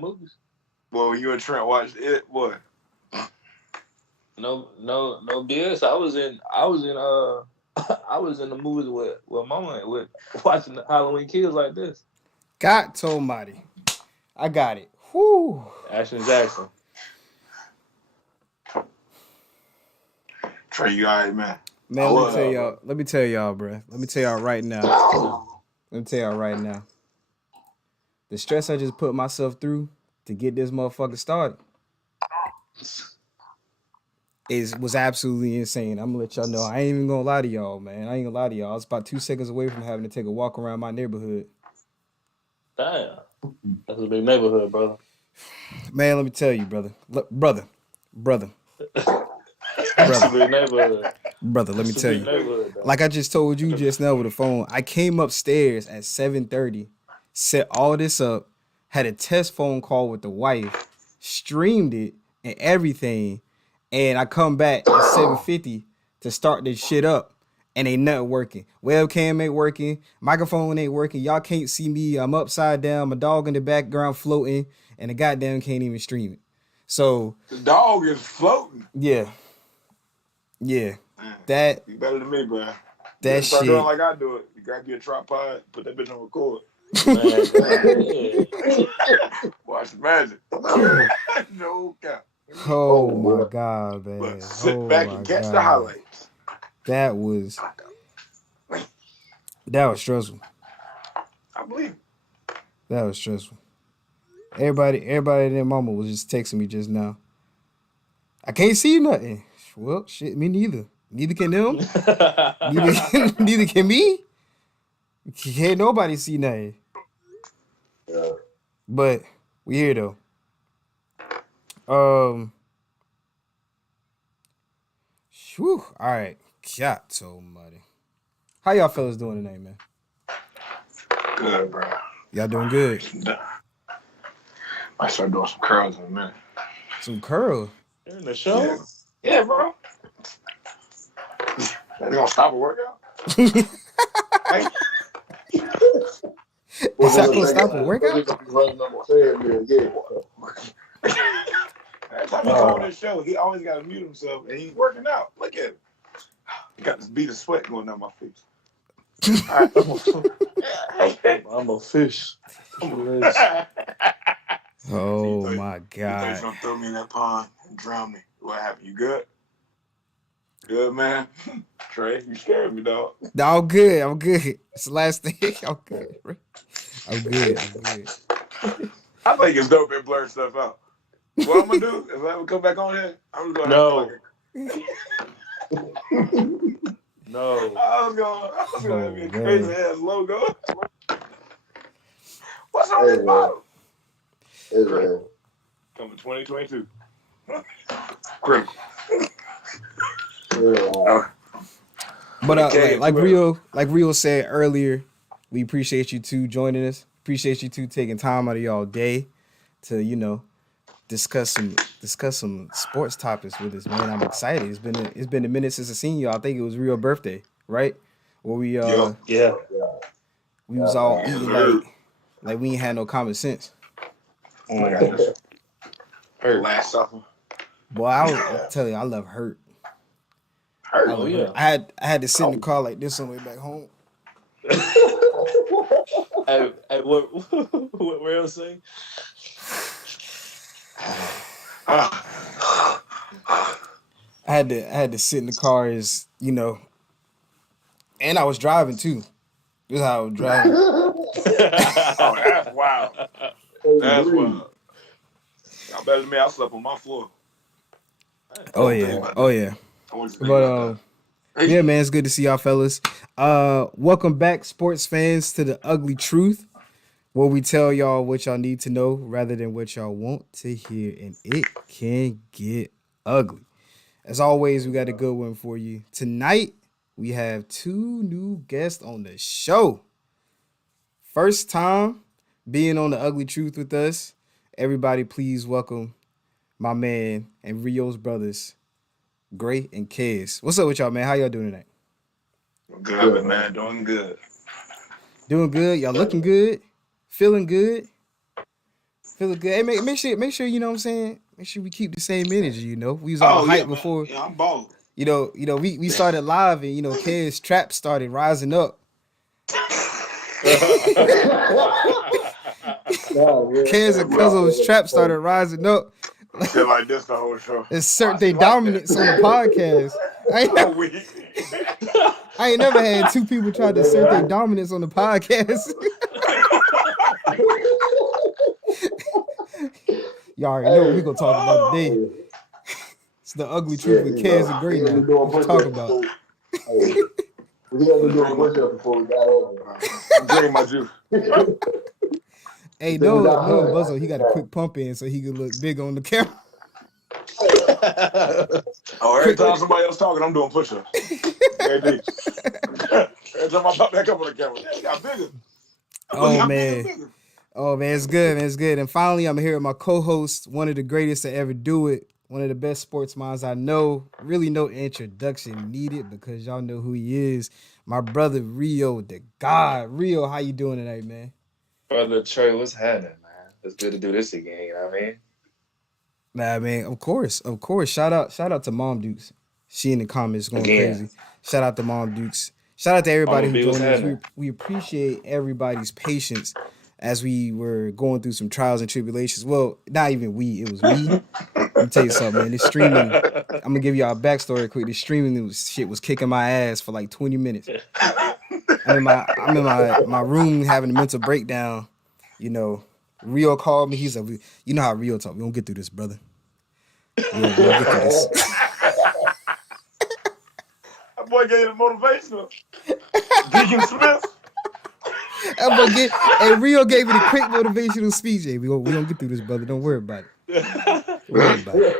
movies? Boy, when you and Trent watched it, boy. No BS. I was in I was in the movies with mama with watching the Halloween Kids like this. God told Mighty. I got it. Whoo. Ashton Jackson. Trey, you alright, man? Man, let me tell y'all, bro. Let me tell y'all right now. The stress I just put myself through to get this motherfucker started was absolutely insane. I'm gonna let y'all know. I ain't even gonna lie to y'all, man. I was about 2 seconds away from having to take a walk around my neighborhood. Damn. That's a big neighborhood, bro. Man, let me tell you, brother. Brother. That's a big neighborhood. Brother, let me tell you. Like I just told you just now with the phone, I came upstairs at 7:30, set all this up, had a test phone call with the wife, streamed it and everything, and I come back at 7:50 to start this shit up, and ain't nothing working. Webcam ain't working, microphone ain't working, y'all can't see me, I'm upside down, my dog in the background floating, and the goddamn can't even stream it. So the dog is floating. Yeah. Man, That you better than me, bro. That start shit. doing like I do it. You grab your tripod, put that bitch on record. Watch the magic. No cap. Oh my God, man. Look, sit back and catch the highlights. That was stressful. I believe. That was stressful. Everybody and their mama was just texting me just now. I can't see nothing. Well, shit, me neither. Neither can them. neither can me. Can't nobody see nothing. Yeah. But we here though. Whew, all right. God almighty. How y'all fellas doing tonight, man? Good, bro. Y'all doing good? I start doing some curls in a minute. Some curl? In the show? Yeah, bro. They gonna stop a workout? Is that gonna stop a workout? Every time he's on this show, he always got to mute himself, and he's working out. Look at him. He got this bead of sweat going down my face. I'm a fish. Oh my God. You thought you gonna throw me in that pond and drown me. What happened? You good? Good, man. Trey, you scared me, dog. No, I'm good. It's the last thing. I'm good. I'm good. I think it's dope and blur stuff out. What I'm gonna do if I ever come back on here, I'm just gonna No. I was gonna have a crazy ass logo. What's on this bottle? Hey, man. Coming 2022. Critical. But like Rio said earlier, we appreciate you two joining us. Appreciate you two taking time out of y'all day to discuss some sports topics with us, man. I'm excited. It's been a minute since I seen y'all. I think it was Rio's birthday, right? Where we we was all eating like we ain't had no common sense. Oh my goodness. Hurt last supper. Boy, I'm telling you, I love hurt. Hurt. I had to sit in the car like this on the way back home. Hey, what Rio say? I had to sit in the car and I was driving too. This is how I was driving. Oh, that's wild. That's wild. Y'all better than me. I slept on my floor. Oh yeah. But yeah, man, it's good to see y'all fellas. Welcome back, sports fans, to The Ugly Truth, where we tell y'all what y'all need to know rather than what y'all want to hear, and it can get ugly. As always, we got a good one for you. Tonight, we have two new guests on the show. First time being on The Ugly Truth with us. Everybody, please welcome my man and Rio's brothers, Grey and Kez. What's up with y'all, man? How y'all doing tonight? Good, man. Doing good. Doing good. Y'all looking good. Feeling good. Feeling good. Hey, make sure you know what I'm saying. Make sure we keep the same energy. You know, we was all hyped before. Yeah, I'm bald. You know, we started live and Kez trap started rising up. Kez and Cuzzo's trap started rising up. Feel like this the whole show. Assert their dominance on the podcast. I ain't never had two people try to assert their dominance on the podcast. Y'all already know what we gonna talk about today. It's the ugly truth with Kez and Grey now. What you talk about? We had to do a push-up before we got over. I'm drinking my juice. Hey, no, Buzzo, he got a quick pump in so he could look big on the camera. Every time somebody else talking, I'm doing push-ups. Every time I pop back up on the camera, he got bigger. Oh, man. Oh, man, it's good, man. It's good. And finally, I'm here with my co-host, one of the greatest to ever do it, one of the best sports minds I know. Really no introduction needed because y'all know who he is. My brother, Rio, the God. Rio, how you doing tonight, man? Brother Trey, what's happening, man? It's good to do this again, you know what I mean? Nah, man, of course. Shout out to Mom Dukes. She in the comments going crazy. Shout out to Mom Dukes. Shout out to everybody who joined us. We appreciate everybody's patience as we were going through some trials and tribulations. Well, not even we, it was me. Let me tell you something, man. This streaming, I'm gonna give y'all a backstory quick. This streaming shit was kicking my ass for like 20 minutes. I'm in my room having a mental breakdown. You know, Rio called me. He's like, you know how Rio talk. We gonna get through this, brother. We gonna get through this. That boy gave him motivational. Deacon Smith. And Rio gave me the quick motivational speech. Hey, we gonna get through this, brother. Don't worry about it. Don't worry about it.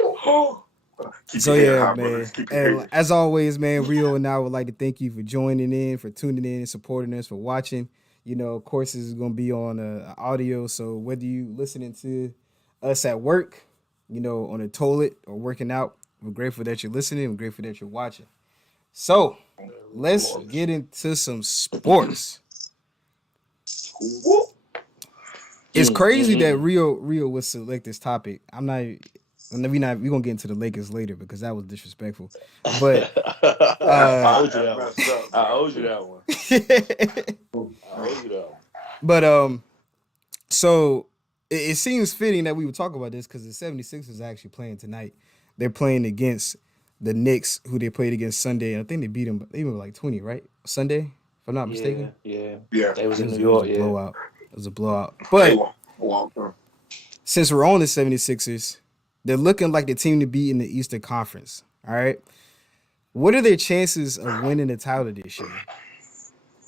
So yeah, man. And as always, man, Rio and I would like to thank you for joining in, for tuning in, supporting us, for watching. You know, of course, this is gonna be on audio. So whether you listening to us at work, you know, on the toilet or working out, we're grateful that you're listening. We're grateful that you're watching. So let's get into some sports. It's crazy that Rio would select this topic. We're gonna get into the Lakers later because that was disrespectful. But I owed you that one. But so it seems fitting that we would talk about this because the 76ers are actually playing tonight. They're playing against the Knicks, who they played against Sunday, and I think they beat them. They were like 20, right? Sunday, if I'm not mistaken. Yeah. They was in New York. It was a blowout. But since we're on the 76ers, they're looking like the team to beat in the Eastern Conference. All right. What are their chances of winning the title this year?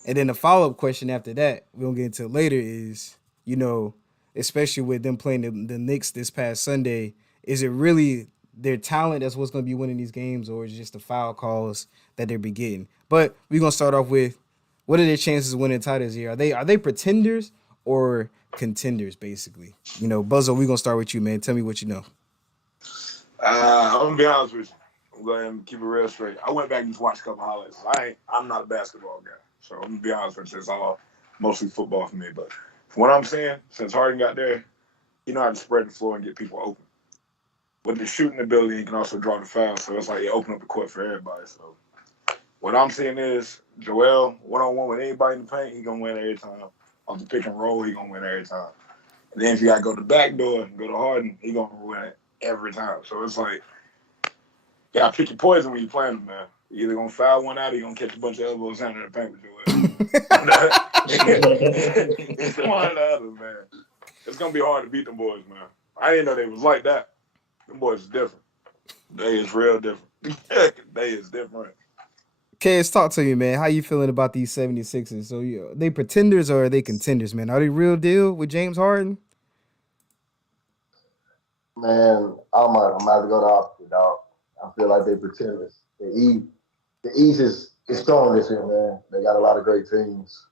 And then the follow-up question after that, we're going to get into it later, is, you know, especially with them playing the Knicks this past Sunday, is it really their talent that's what's going to be winning these games, or is it just the foul calls that they're be getting? But we're going to start off with, what are their chances of winning the title this year? Are they pretenders or contenders, basically? You know, Buzzo, we're going to start with you, man. Tell me what you know. I'm going to be honest with you. I'm going to keep it real straight. I went back and just watched a couple highlights. I'm not a basketball guy. So I'm going to be honest with you. It's all mostly football for me. But from what I'm saying, since Harden got there, he know how to spread the floor and get people open. With the shooting ability, he can also draw the foul. So it's like he open up the court for everybody. So what I'm seeing is Joel, one-on-one with anybody in the paint, he going to win every time. On the pick and roll, he going to win every time. And then if you got to go to the back door and go to Harden, he going to win it every time. So it's like, you got to pick your poison when you're playing him, man. You're either going to foul one out or you're going to catch a bunch of elbows down in the paint with Joel. It's one or the other, man. It's going to be hard to beat them boys, man. I didn't know they was like that. Them boys is different. They is real different. They is different. Kez, talk to me, man. How you feeling about these 76ers? So, are they pretenders or are they contenders, man? Are they real deal with James Harden? Man, I'm about to go the opposite, dog. I feel like they pretenders. The East is strong this year, man. They got a lot of great teams.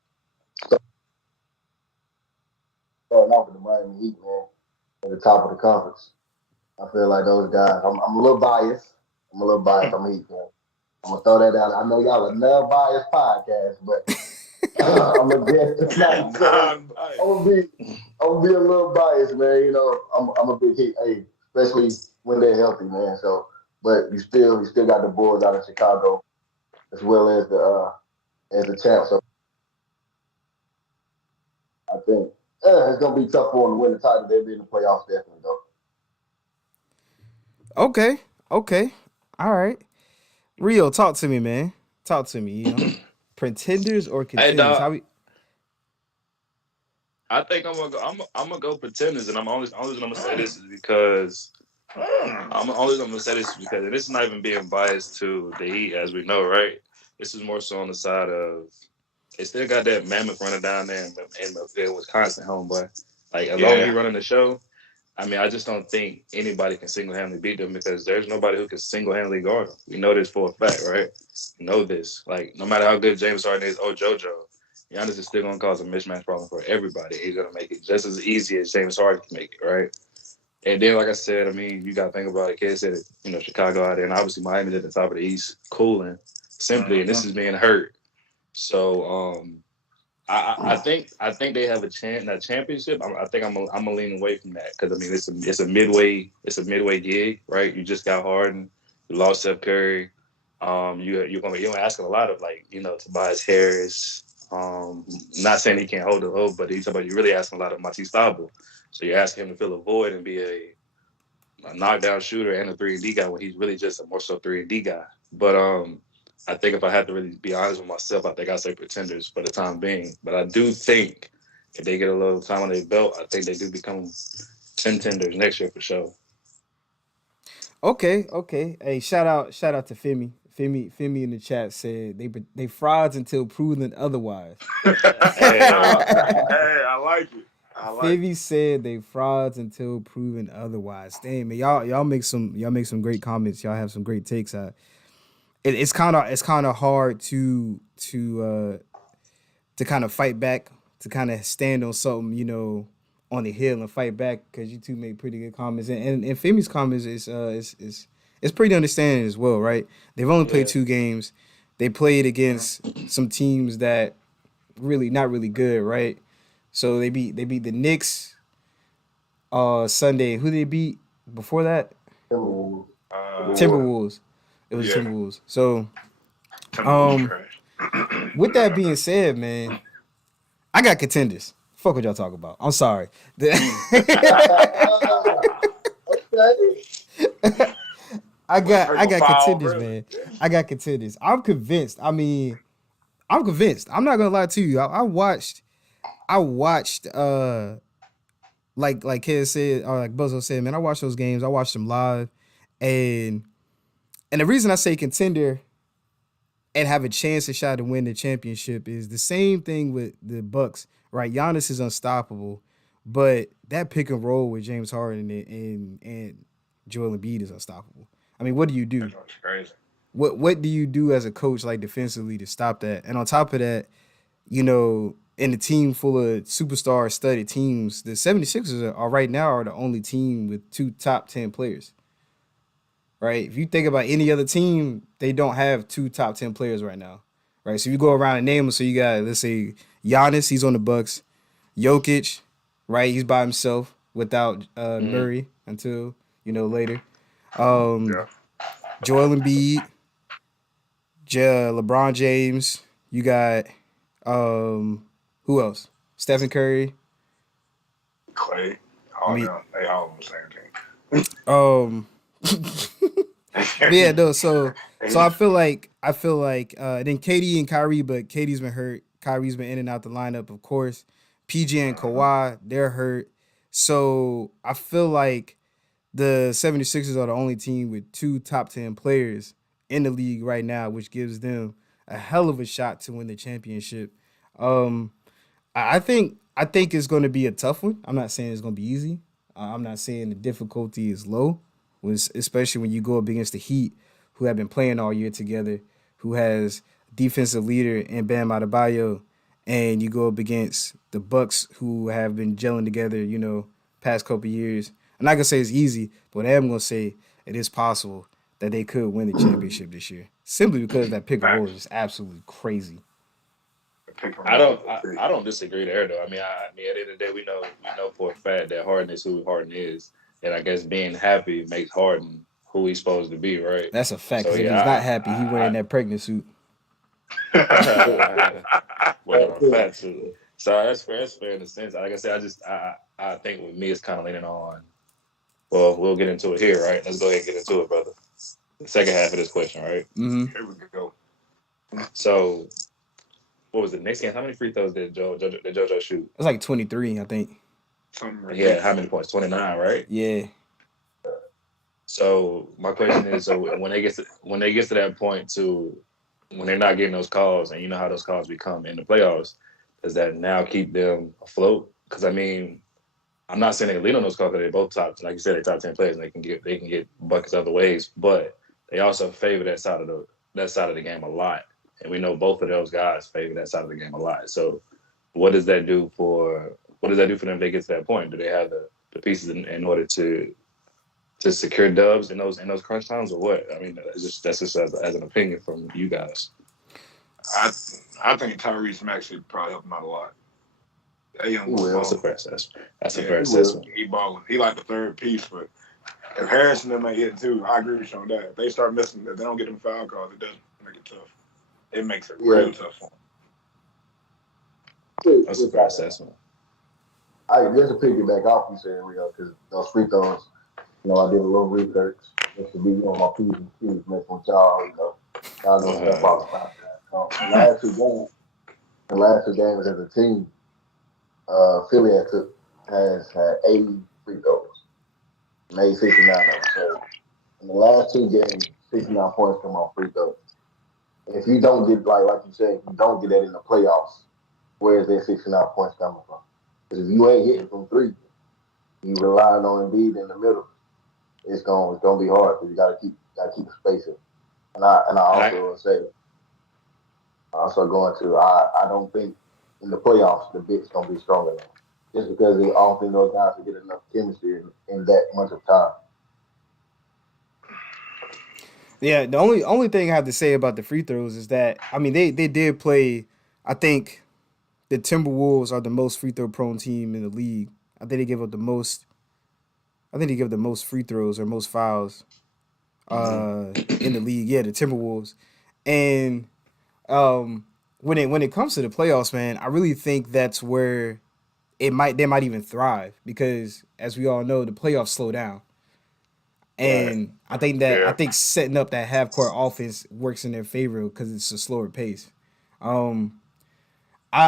Starting off with the Miami Heat, man, at the top of the conference. I feel like those guys. I'm a little biased. I'm Heat, man. I'm gonna throw that out. I know y'all are love biased podcast, but I'm against. I'm gonna be a little biased, man. You know, I'm a big hit, hey, especially when they're healthy, man. So, but you still got the Bulls out of Chicago as well as the champ. So I think it's gonna be tough for them to win the title. They'll be in the playoffs definitely though. Okay. All right. Rio, talk to me, man. Talk to me. You know, pretenders or contenders? Hey, dog. How we? I think I'm gonna go pretenders, and I'm only gonna say this is because and this is not even being biased to the Heat, as we know, right? This is more so on the side of they still got that mammoth running down there in Wisconsin, homeboy. Like as long as he running the show, I mean, I just don't think anybody can single-handedly beat them because there's nobody who can single-handedly guard them. We know this for a fact, right? We know this. Like, no matter how good James Harden is or JoJo, Giannis is still going to cause a mismatch problem for everybody. He's going to make it just as easy as James Harden can make it, right? And then, like I said, I mean, you got to think about it. Kez said it, Chicago out there, and obviously Miami's at the top of the East, cooling simply, and this is being hurt. So, I think they have a chance that championship. I think I'm gonna lean away from that because I mean it's a midway gig, right? You just got Harden, you lost Steph Curry, you're asking a lot of Tobias Harris. Not saying he can't hold the load, but you're really asking a lot of Matisse Thybulle. So you're asking him to fill a void and be a knockdown shooter and a 3-and-D guy when he's really just a more so 3-and-D guy. But I think if I had to really be honest with myself, I think I'd say pretenders for the time being. But I do think if they get a little time on their belt, I think they do become contenders next year for sure. Okay. Hey, shout out to Femi. Femi in the chat said they frauds until proven otherwise. Hey, I like it. Femi said they frauds until proven otherwise. Damn, man, y'all make some great comments. Y'all have some great takes. It's kind of hard to kind of fight back, to kind of stand on something, on the hill and fight back because you two made pretty good comments. And Femi's comments is pretty understanding as well, right? They've only played 2 games. They played against some teams that really not really good, right? So they beat the Knicks Sunday. Who did they beat before that? Timberwolves. It was Timberwolves. So with that being said, man, I got contenders. Fuck what y'all talk about. I'm sorry. I got contenders, man. I got contenders. I'm convinced. I'm convinced. I'm not gonna lie to you. I watched like Kez said, or like Buzzo said, man, I watched those games. I watched them live. And the reason I say contender and have a chance to shot to win the championship is the same thing with the Bucks, right? Giannis is unstoppable, but that pick and roll with James Harden and Joel Embiid is unstoppable. I mean, what do you do? That's crazy. What do you do as a coach, like defensively, to stop that? And on top of that, in a team full of superstar studded teams, the 76ers are right now the only team with 2 top 10 players. Right? If you think about any other team, they don't have 2 top 10 players right now. Right? So you go around and name them. So you got, let's say, Giannis, he's on the Bucks. Jokic, right? He's by himself without Murray until, later. Joel Embiid, LeBron James. You got who else? Stephen Curry. Clay. They all on the same team. Yeah, no. So I feel like then KD and Kyrie, but KD's been hurt. Kyrie's been in and out the lineup, of course. PG and Kawhi, they're hurt. So I feel like the 76ers are the only team with 2 top 10 players in the league right now, which gives them a hell of a shot to win the championship. I think it's going to be a tough one. I'm not saying it's going to be easy. I'm not saying the difficulty is low, especially when you go up against the Heat, who have been playing all year together, who has defensive leader in Bam Adebayo, and you go up against the Bucks, who have been gelling together, past couple years. I'm not going to say it's easy, but I am going to say it is possible that they could win the championship this year, simply because that pick and roll is absolutely crazy. I don't disagree there though. I mean, at the end of the day, we know for a fact that Harden is who Harden is, and I guess being happy makes Harden who he's supposed to be, right? That's a fact. So Because if he's not happy, he wearing that pregnant suit. Well, facts. So that's fair in a sense. Like I said, I think with me it's kind of leaning on. Well, we'll get into it here, right? Let's go ahead and get into it, brother. The second half of this question, right? Mm-hmm. Here we go. So, what was it? Next game, how many free throws did JoJo shoot? It was like 23, I think. Yeah, how many points? 29, right? Yeah. So my question is, so when they get to that point when they're not getting those calls, and you know how those calls become in the playoffs, does that now keep them afloat? Because I mean, I'm not saying they lead on those calls because they're both top, like you said, they're top 10 players and they can get buckets other ways, but they also favor that side of the game a lot, and we know both of those guys favor that side of the game a lot. So, what does that do for them if they get to that point? Do they have the pieces in order to secure dubs in those crunch times, or what? I mean, that's just as an opinion from you guys. I think Tyrese Maxey probably helped him out a lot. That's a fair assessment. That's a fair assessment. He balling. He like the third piece, but if Harris and them ain't hitting too, I agree with you on that. If they start missing, if they don't get them foul calls, it doesn't make it tough. It makes it real tough for them. That's a fair assessment. Just to piggyback off you saying, Rio, because those free throws, I did a little research just to be on my P's and Q's, messing with y'all, y'all know stuff about that. The last two games as a team, Philly has had 80 free throws, made 69 of them. So in the last two games, 69 points come off free throws. If you don't get, like you said, if you don't get that in the playoffs, where is that 69 points coming from? Because if you ain't hitting from three, you relying on Embiid in the middle, it's gonna be hard because you gotta keep the spacing. And I don't think in the playoffs the bit's gonna be strong enough. Just because I don't think those guys will get enough chemistry in that much of time. Yeah, the only thing I have to say about the free throws is that they did play. I think the Timberwolves are the most free throw prone team in the league. I think they give the most free throws or most fouls in the league. Yeah, the Timberwolves. And when it comes to the playoffs, man, I really think that's where they might even thrive because, as we all know, the playoffs slow down. And I think setting up that half court offense works in their favor because it's a slower pace. I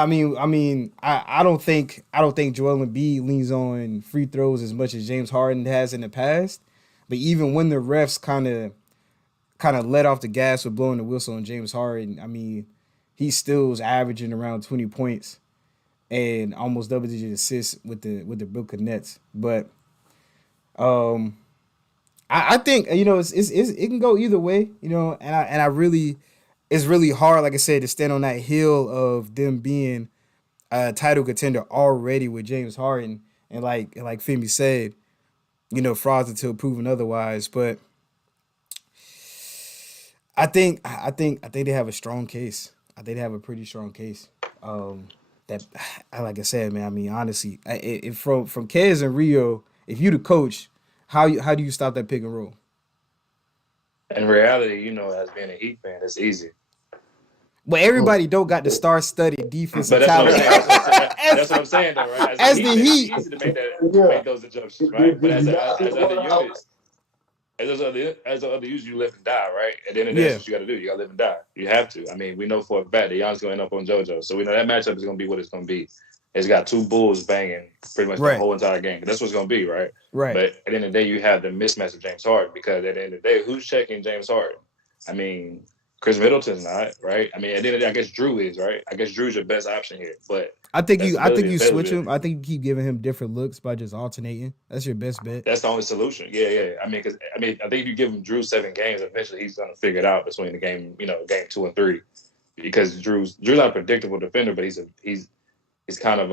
don't think Joel Embiid leans on free throws as much as James Harden has in the past. But even when the refs kind of let off the gas with blowing the whistle on James Harden, he still is averaging around 20 points and almost double-digit assists with the Brooklyn Nets. But I think it can go either way, and I really. It's really hard, like I said, to stand on that hill of them being a title contender already with James Harden, and like Femi said, frauds until proven otherwise. But I think they have a strong case. I think they have a pretty strong case. That, like I said, man. Honestly, from Kez and Rio, if you the coach, how do you stop that pick and roll? In reality, as being a Heat fan, it's easy. But everybody don't got the star-studded defensive talent. That's what I'm saying, though, right? As the Heat, it's easy to make those adjustments, right? But as other units, you live and die, right? At the end of the day, that's what you got to do. You got to live and die. You have to. We know for a fact that Giannis going to end up on JoJo, so we know that matchup is going to be what it's going to be. It's got two bulls banging pretty much the whole entire game. That's what it's going to be, right? Right. But at the end of the day, you have the mismatch of James Harden because at the end of the day, who's checking James Harden? Chris Middleton's not, right? At the end of the day, I guess Drew is, right? I guess Drew's your best option here. But I think you switch him. I think you keep giving him different looks by just alternating. That's your best bet. That's the only solution. Yeah. I think if you give him Drew 7 games, eventually he's gonna figure it out between the game 2 and 3. Because Drew's not a predictable defender, but he's kind of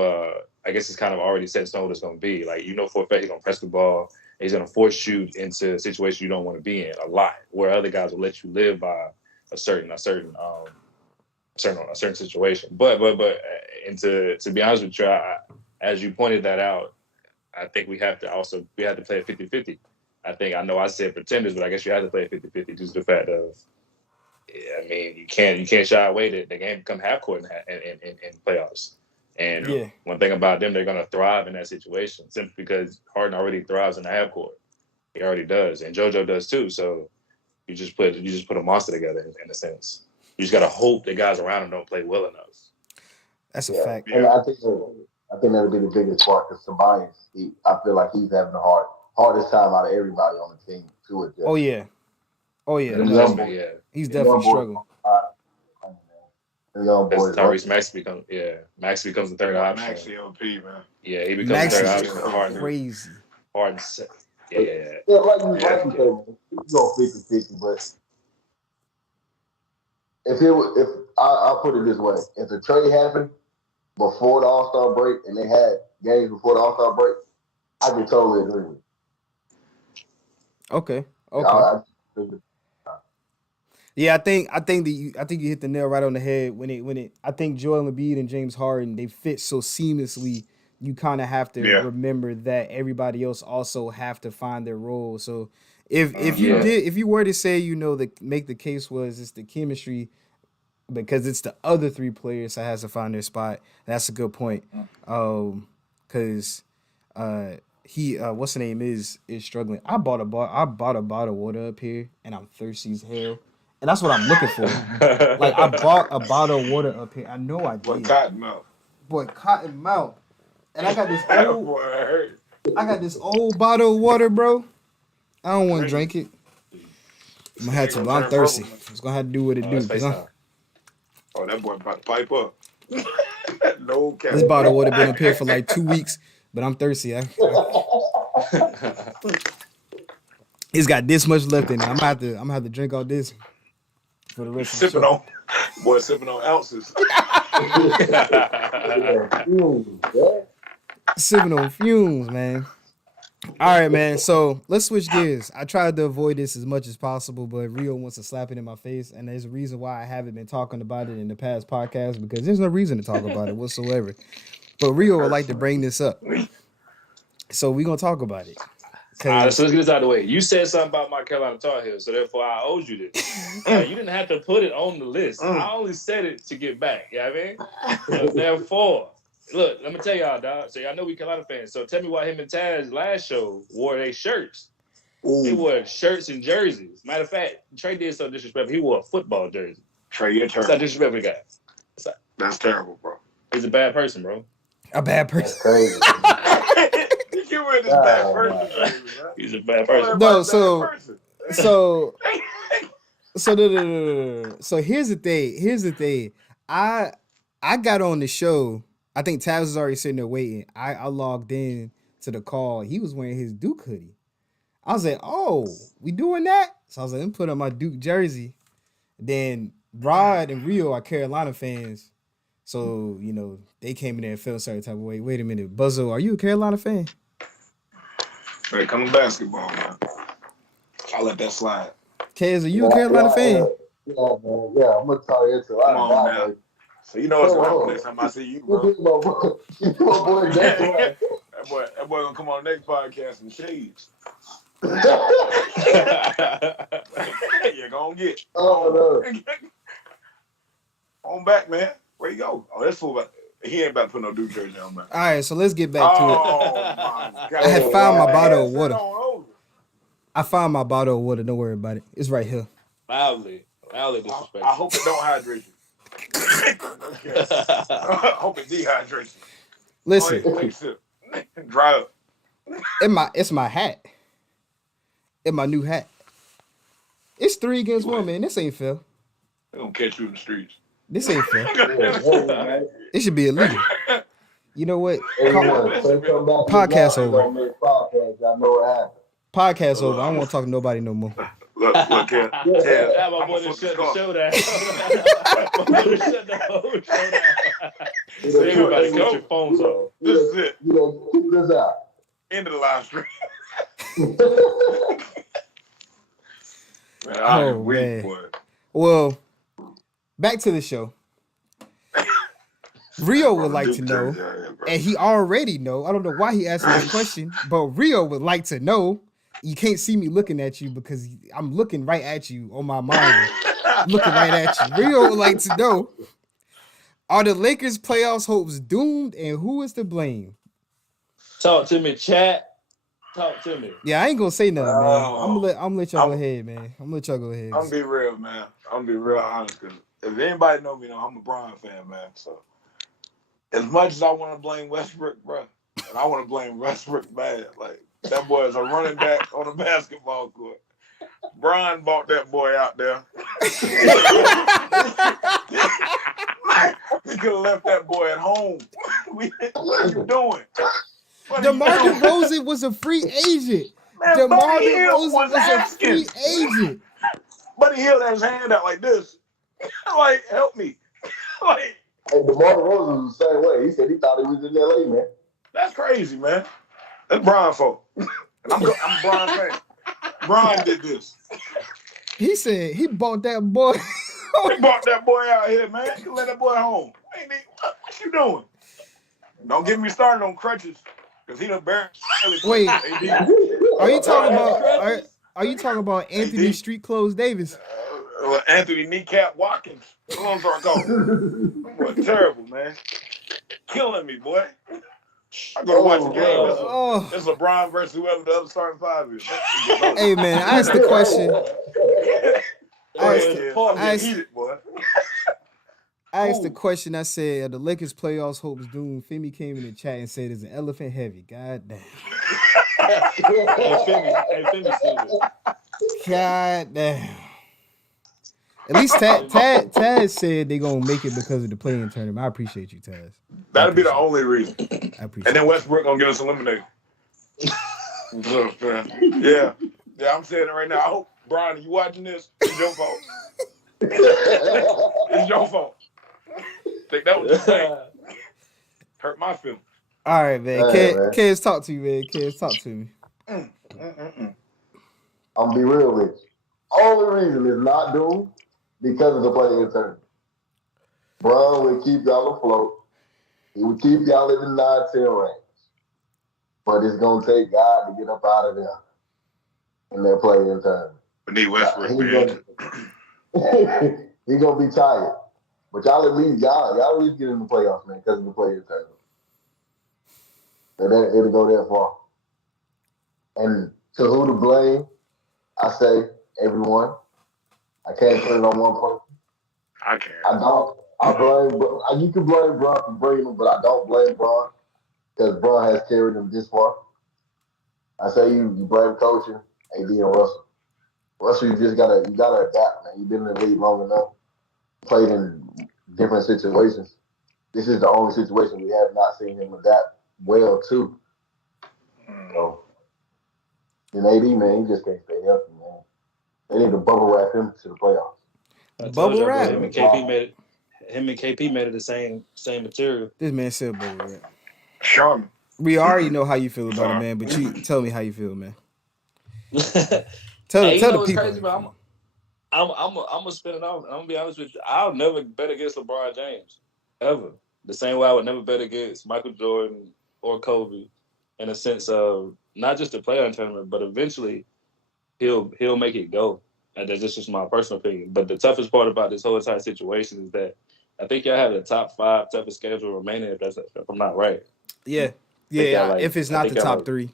I guess it's kind of already set in stone what it's gonna be. Like for a fact he's gonna press the ball, he's gonna force you into a situation you don't want to be in a lot, where other guys will let you live by a certain a certain situation. But and to be honest with you, as you pointed that out, I think we have to play a 50-50. I know I said pretenders, but I guess you have to play a 50-50 due to the fact of, I mean, you can't shy away that the game become half court in playoffs. And one thing about them, they're going to thrive in that situation simply because Harden already thrives in the half court. He already does, and JoJo does too. So you just put a monster together in a sense. You just got to hope the guys around him don't play well enough. That's a fact. And I think that'll be the biggest part because Tobias, I feel like he's having the hardest time out of everybody on the team to adjust. Oh yeah. He's definitely struggling. Tyrese Max becomes the third option. Max LP, man. Yeah, he becomes the third option. Harden. Crazy. Harden. Yeah. Yeah, like you said, he's going 50-50, but if I'll put it this way, if the trade happened before the All-Star break and they had games before the All-Star break, I can totally agree with you. Okay. Yeah, I think you hit the nail right on the head when it. I think Joel Embiid and James Harden, they fit so seamlessly. You kind of have to remember that everybody else also have to find their role. So if you were to say, make the case was it's the chemistry because it's the other three players that has to find their spot. That's a good point. Because what's the name is struggling. I bought a bottle of water up here and I'm thirsty as hell. And that's what I'm looking for. Like, I bought a bottle of water up here. I know I did. Cottonmouth. And I got this old bottle of water, bro. I don't want to drink it. I'm gonna have to, but I'm thirsty. It's gonna have to do what it do. That boy about to pipe up. No cap. This bottle of water been up here for like 2 weeks, but I'm thirsty. It's got this much left in it. I'm gonna have to drink all this for the rest of the show. Sipping on ounces. Sipping on fumes, man. All right, man. So let's switch gears. I tried to avoid this as much as possible, but Rio wants to slap it in my face, and there's a reason why I haven't been talking about it in the past podcast because there's no reason to talk about it whatsoever. But Rio would like to bring this up, so we're gonna talk about it. So let's get this out of the way. You said something about my Carolina Tar Heels, so therefore I owed you this. You didn't have to put it on the list. I only said it to get back. You know what I mean? So therefore, look, let me tell y'all, dog. So y'all know we Carolina fans. So tell me why him and Taz last show wore their shirts. He wore shirts and jerseys. Matter of fact, Trey did so disrespectful. He wore a football jersey. Trey, you're terrible. That's how disrespectful he got. That's terrible, bro. He's a bad person, bro. A bad person. Crazy. You were this bad person. He's a bad person. No, so here's the thing. I got on the show. I think Taz was already sitting there waiting. I logged in to the call. He was wearing his Duke hoodie. I was like, oh, we doing that? So I was like, let me put on my Duke jersey. Then Rod and Rio are Carolina fans. So, they came in there and felt a certain type of way. Wait a minute. Buzzo, are you a Carolina fan? Hey, come to basketball, man. I'll let that slide. Kez, are you a Carolina fan? Yeah, man. Yeah, I'm going to tell you. Come on, man. So you know what's going on next time I see you, bro. That boy gonna come on the next podcast in shades. You're gonna get. Oh, no. On back, man. Where you go? Oh, that's fool. He ain't about to put no Duke jersey on, man. All right, so let's get back to it. Oh, my God. I had found my bottle of water. I found my bottle of water. Don't worry about it. It's right here. Loudly disrespectful. I hope it don't hydrate you. I hope it dehydrates you. Listen. Take a sip. Dry up. It's my hat. In my new hat. It's 3 against 1, man. This ain't fair. They're gonna catch you in the streets. This ain't fair. It should be illegal. You know what? Podcast over. Podcast over. I don't want to talk to nobody no more. Look, Ted. Yeah, my boy just shut the show down. My boy just shut the whole show down. So everybody cut your phones off. This is it. Keep this out. End of the live stream. Man, Man. Well, back to the show. Rio would like to know, and he already know. I don't know why he asked this question, but Rio would like to know. You can't see me looking at you because I'm looking right at you on my monitor. Looking right at you. Rio would like to know, are the Lakers' playoffs hopes doomed, and who is to blame? Talk to me, chat. Talk to me. Yeah, I ain't gonna say nothing, man. I'm gonna let y'all go ahead, man. I'm gonna let y'all go ahead. I'm gonna be real, man. I'm gonna be real honest, because if anybody know me, I'm a Bron fan, man. So as much as I want to blame Westbrook, bro, and I want to blame Westbrook bad, like that boy is a running back on a basketball court. Bron bought that boy out there. We could have left that boy at home. What are you doing? DeMar DeRozan was a free agent. Man, DeMar DeRozan was a free agent. Buddy Hield had his hand out like this. Like, help me. Like, hey, DeMar DeRozan was the same way. He said he thought he was in LA, man. That's crazy, man. That's Bron fault. And I'm a Bron fan. Bron did this. He said he bought that boy. He bought that boy out here, man. You let that boy home. What you doing? Don't get me started on crutches, because he done barely Wait, AD. are you talking about? Are you talking about Anthony Street Clothes Davis? Anthony Kneecap Watkins. What I'm talking about? Terrible, man. Killing me, boy. I go to watch the game. It's LeBron versus whoever the other starting five is. Hey, man, I asked the question. I asked the question. I said, are the Lakers playoffs hopes doomed? Femi came in the chat and said it's an elephant heavy. God damn. Femi said it. God damn. At least Taz said they're going to make it because of the play-in tournament. I appreciate you, Taz. That'd be the only reason. I appreciate And then Westbrook going to get us eliminated. Yeah, I'm saying it right now. I hope, Brian, you watching this? It's your fault. It's your fault. Think that was the thing. Hurt my feelings. All right, man. Kez, talk to you, man. Kez, talk to me. I'm going to be real with you. Only reason is not doomed because of the play-in tournament. Bron would keep y'all afloat. He would keep y'all in the 9-10 range. But it's going to take God to get up out of there in that play-in tournament. We need Westbrook, He's going to be tired. But y'all at least get in the playoffs, man, because of the play-in tournament. It'll go that far. And to who to blame, I say everyone. I can't put it on one person. I can't. I don't. I blame. You can blame Bron for bringing him, but I don't blame Bron because Bron has carried him this far. I say you blame coaching, AD and Russell. Russell, you gotta adapt, man. You've been in the league long enough, played in different situations. This is the only situation we have not seen him adapt well to. So, and AD, man, he just can't stay healthy, man. They need to bubble wrap him to the playoffs. Bubble wrap. Him and KP made it the same material. This man said bubble wrap. Charmin. We already know how you feel about it, man. But you tell me how you feel, man. Tell the people. Crazy, I'm gonna spin it off. I'm gonna be honest with you. I'll never bet against LeBron James ever. The same way I would never bet against Michael Jordan or Kobe, in a sense of not just the playoff tournament, but eventually he'll make it go. And that's just my personal opinion. But the toughest part about this whole entire situation is that I think y'all have the top 5 toughest schedule remaining. If I'm not right. Yeah. If it's not the top 3.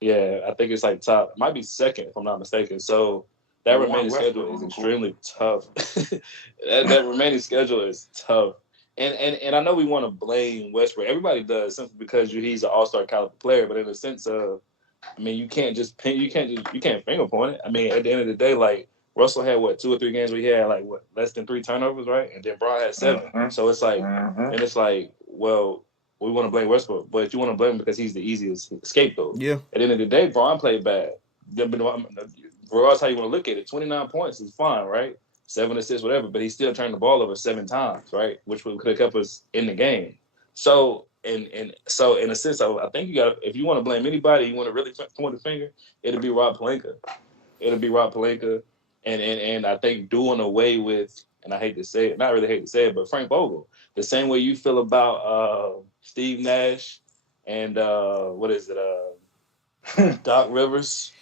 Yeah, I think it's like top. It might be second if I'm not mistaken. So that remaining schedule is extremely tough. that remaining schedule is tough. And I know we want to blame Westbrook. Everybody does simply because he's an all-star caliber player. But in the sense of, I mean, you can't finger point it. I mean, at the end of the day, like Russell had 2 or 3 games where he had less than 3 turnovers, right? And then Bron had 7. Mm-hmm. So it's like, and it's like, well, we want to blame Westbrook, but you want to blame him because he's the easiest scapegoat. Yeah. At the end of the day, Bron played bad. Regardless how you want to look at it, 29 points is fine, right? 7 assists, whatever, but he still turned the ball over 7 times, right? Which could have kept us in the game. So, so in a sense, I think you got, if you want to blame anybody, you want to really point the finger, it'll be Rob Pelinka. and I think doing away with, and I hate to say it, not really hate to say it, but Frank Vogel, the same way you feel about Steve Nash and Doc Rivers.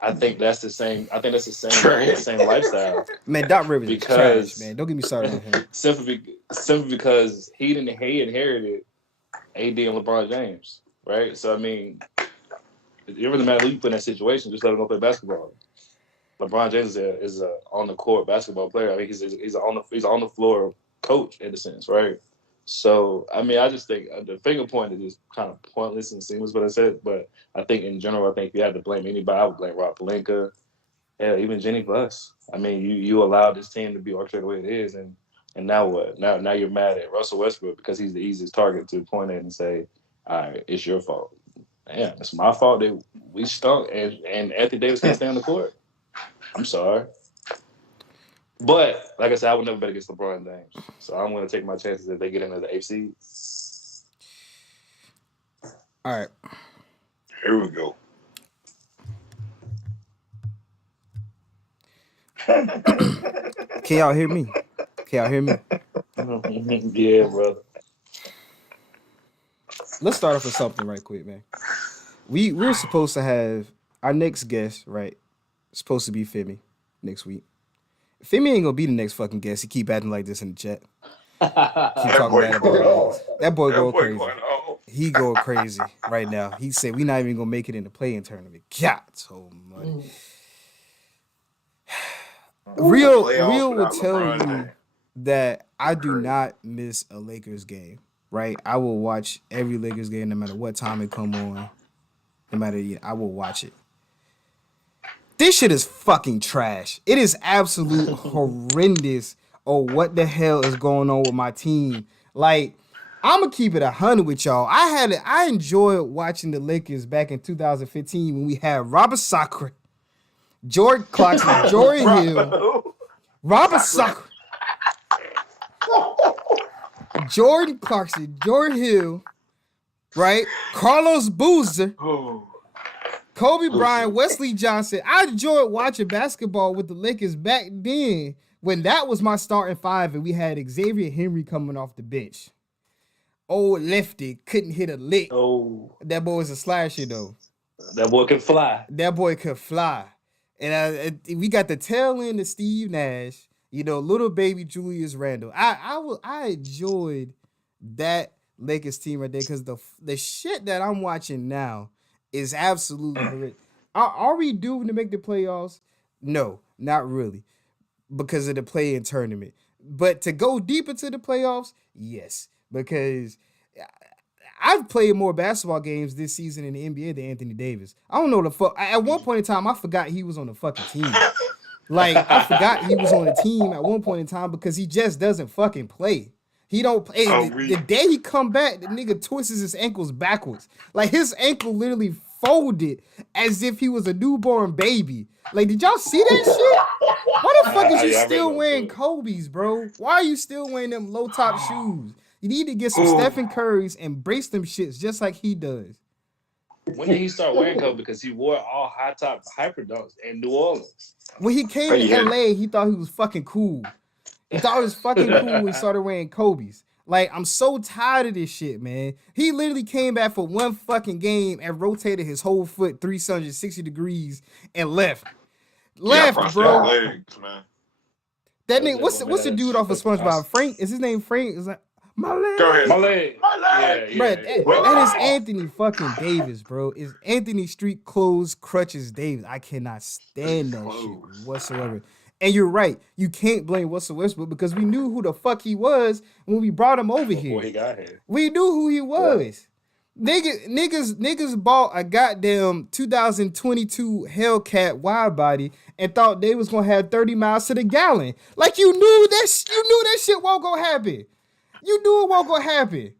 I think that's the same. I think that's the same lifestyle. Man, Doc Rivers is trash, man. Don't get me started with him. Simply because he inherited AD and LeBron James, right? So I mean, it really matter who you put in that situation. Just let him go play basketball. LeBron James is a on the court basketball player. I mean, he's on the floor coach in a sense, right? So I mean, I just think the finger point is just kind of pointless and seamless what I said. But I think in general, I think if you had to blame anybody, I would blame Rob Pelinka, even Jenny Buss. I mean, you allowed this team to be orchestrated the way it is, and now what? Now you're mad at Russell Westbrook because he's the easiest target to point at and say, all right, it's your fault. Damn, it's my fault that we stunk and Anthony Davis can't stay on the court. I'm sorry. But, like I said, I would never bet against LeBron James. So I'm going to take my chances if they get into the AC. All right. Here we go. Can y'all hear me? Yeah, brother. Let's start off with something right quick, man. We're supposed to have our next guest, right? Supposed to be Femi next week. Femi ain't gonna be the next fucking guest. He keep acting like this in the chat. Keep talking bad about it. That boy going crazy. He going crazy right now. He said we not even gonna make it in the play-in tournament. God, so money. Real will tell you that I do not miss a Lakers game. Right, I will watch every Lakers game no matter what time it come on. No matter, I will watch it. This shit is fucking trash. It is absolute horrendous. Oh, what the hell is going on with my team? Like, I'm gonna keep it 100 with y'all. I enjoyed watching the Lakers back in 2015 when we had Robert Sacre, Jordan Clarkson, Jordan Hill, Robert Sacre, Jordan Clarkson, Jordan Hill, right? Carlos Boozer, Kobe Bryant, Wesley Johnson. I enjoyed watching basketball with the Lakers back then when that was my starting five and we had Xavier Henry coming off the bench. Old lefty, couldn't hit a lick. Oh, that boy was a slasher though. That boy could fly. And we got the tail end of Steve Nash. Little baby Julius Randle. I enjoyed that Lakers team right there because the shit that I'm watching now is absolutely horrific. Are we doomed to make the playoffs? No, not really, because of the play-in tournament. But to go deep into the playoffs, yes, because I've played more basketball games this season in the NBA than Anthony Davis. I don't know the fuck. At one point in time, I forgot he was on the fucking team. Like, I forgot he was on the team at one point in time because he just doesn't fucking play. He don't play. The day he come back, the nigga twists his ankles backwards. Like, his ankle literally folded as if he was a newborn baby. Like, did y'all see that shit? Why the fuck is you still wearing Kobe's, bro? Why are you still wearing them low-top shoes? You need to get some Stephen Curry's and brace them shits just like he does. When did he start wearing Kobe? Because he wore all high-top hyper dunks in New Orleans. When he came to LA, he thought he was fucking cool. He thought it was fucking cool when he started wearing Kobe's. Like, I'm so tired of this shit, man. He literally came back for one fucking game and rotated his whole foot 360 degrees and left. Left, bro. Legs, man. That nigga, what's the dude off of SpongeBob? Frank? Is his name Frank? Is like, my leg. Go ahead. My leg. Bro, that is Anthony fucking Davis, bro. It's Anthony Street Clothes Crutches Davis. I cannot stand that shit whatsoever. And you're right. You can't blame Russell Westbrook because we knew who the fuck he was when we brought him over here. Before he got here. We knew who he was. Niggas bought a goddamn 2022 Hellcat wide body and thought they was gonna have 30 miles to the gallon. Like you knew that shit won't go happen. You knew it won't go happen.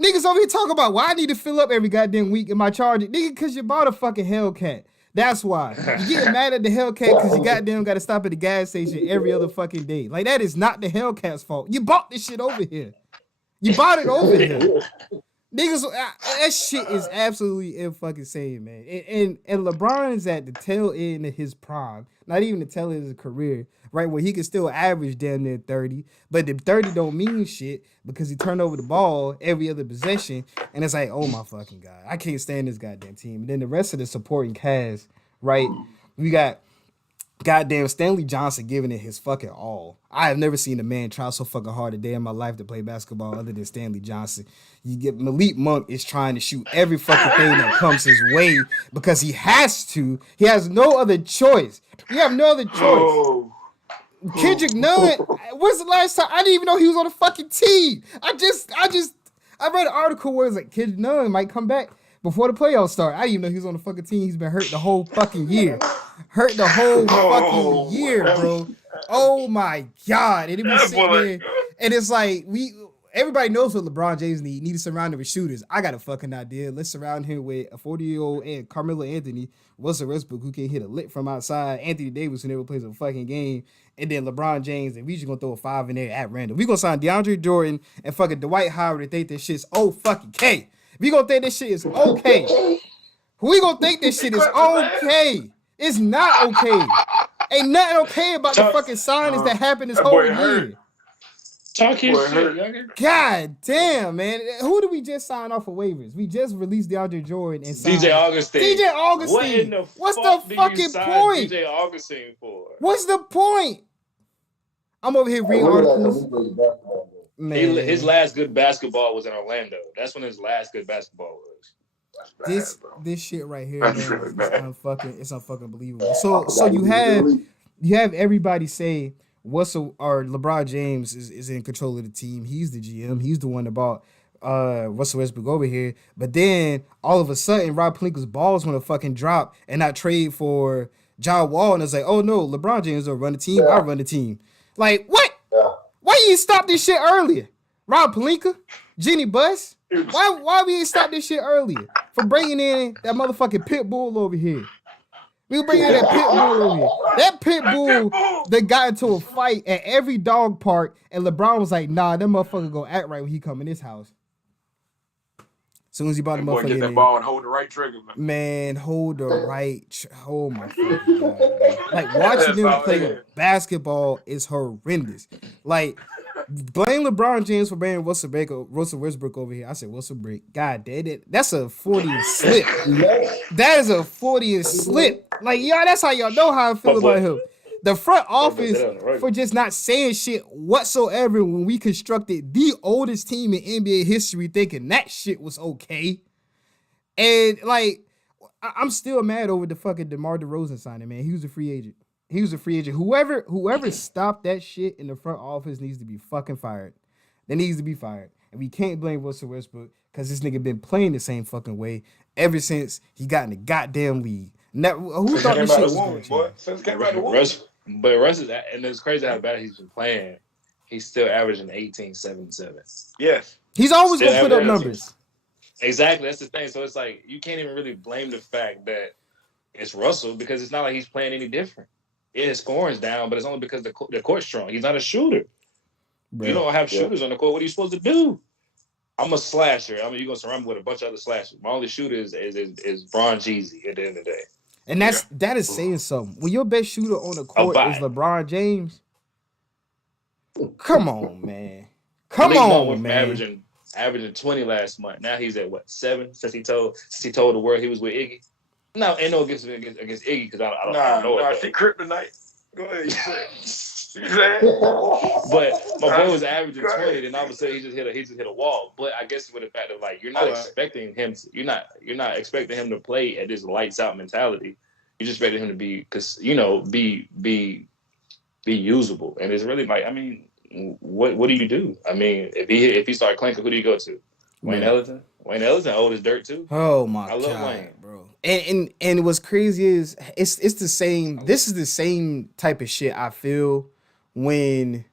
Niggas over here talking about why I need to fill up every goddamn week in my Charger. Nigga, because you bought a fucking Hellcat. That's why. You getting mad at the Hellcat because you goddamn got to stop at the gas station every other fucking day. Like, that is not the Hellcat's fault. You bought this shit over here. You bought it over here. Niggas, that shit is absolutely fucking insane, man. And LeBron is at the tail end of his prime, not even the tail end of his career, right? Where he can still average damn near 30, but the 30 don't mean shit because he turned over the ball every other possession, and it's like, oh my fucking God, I can't stand this goddamn team. And then the rest of the supporting cast, right? We got goddamn Stanley Johnson giving it his fucking all. I have never seen a man try so fucking hard a day in my life to play basketball other than Stanley Johnson. You get Malik Monk is trying to shoot every fucking thing that comes his way because he has to. He has no other choice. You have no other choice. Oh. Kendrick Nunn, when's the last time? I didn't even know he was on the fucking team. I read an article where it's like Kendrick Nunn might come back before the playoffs start. I didn't even know he was on the fucking team. He's been hurt the whole fucking year. Hurt the whole fucking year, bro. Oh my God. And it be sitting there, and it's like, everybody knows what LeBron James need to surround him with shooters. I got a fucking idea. Let's surround him with a 40-year-old and Carmelo Anthony, Russell Westbrook, who can hit a lick from outside, Anthony Davis, who never plays a fucking game, and then LeBron James, and we just gonna throw a 5 in there at random. We gonna sign DeAndre Jordan and fucking Dwight Howard and think this shit's fucking K. We gonna think this shit is okay. We gonna think this shit is okay. It's not okay. Ain't nothing okay about the fucking signings that happened this whole year. Talk his shit. God damn, man. Who did we just sign off of waivers? We just released DeAndre Jordan and signed DJ Augustine. DJ Augustine. What's the fucking point? DJ Augustine for? What's the point? I'm over here reading articles. Man. His last good basketball was in Orlando. That's when his last good basketball was. This shit right here, man, it's unfucking believable. So you have everybody say LeBron James is in control of the team. He's the GM. He's the one that brought Russell Westbrook over here. But then all of a sudden, Rob Pelinka's balls want to fucking drop and not trade for John Wall. And it's like, oh no, LeBron James don't run the team. I run the team. Like what? Yeah. Why you stop this shit earlier? Rob Pelinka, Jenny Buss. Why we ain't stop this shit earlier? For bringing in that motherfucking pit bull over here. We bring in that pit bull over here. That pit bull that got into a fight at every dog park, and LeBron was like, nah, that motherfucker gonna act right when he come in this house. As soon as he brought the motherfucker get that in, ball and hold the right trigger, man. Man, hold the right. Oh my fucking God, man. Like watching them play basketball is horrendous. Like blame LeBron James for bringing Russell Westbrook over here. I said Russell Break. God damn it. That's a 40 slip. That is a 40 slip. Like y'all, that's how y'all know how I feel about him. The front office for just not saying shit whatsoever when we constructed the oldest team in NBA history thinking that shit was okay. And like, I'm still mad over the fucking DeMar DeRozan signing, man. He was a free agent. Whoever stopped that shit in the front office needs to be fucking fired. They needs to be fired. And we can't blame Russell Westbrook because this nigga been playing the same fucking way ever since he got in the goddamn league. Now, who thought this shit was going to change? But Russ is, and it's crazy how bad he's been playing. He's still averaging 18, 7, 7. Yes. He's always going to put up numbers. Exactly. That's the thing. So it's like, you can't even really blame the fact that it's Russell because it's not like he's playing any different. Yeah, his scoring's down, but it's only because the court's strong. He's not a shooter. Bro. You don't have shooters on the court. What are you supposed to do? I'm a slasher. I mean, you're going to surround me with a bunch of other slashers. My only shooter is Bron Jeezy at the end of the day. And that is saying something. When your best shooter on the court is LeBron James, come on, man. Come on, man. Averaging 20 last month. Now he's at what, 7? Since he told the world he was with Iggy. No, ain't no against Iggy because I don't know. I see kryptonite. Go ahead. But my boy was averaging 20, and all of a sudden he just hit a wall. But I guess with the fact of like you're not expecting him to play at this lights out mentality. You're just expecting him to be usable. And it's really like, I mean, what do you do? I mean, if he start clanking, who do you go to? Wayne Ellington? Wayne Ellington old as dirt too. Oh my God, I love Wayne, bro. And what's crazy is it's the same. This is the same type of shit I feel when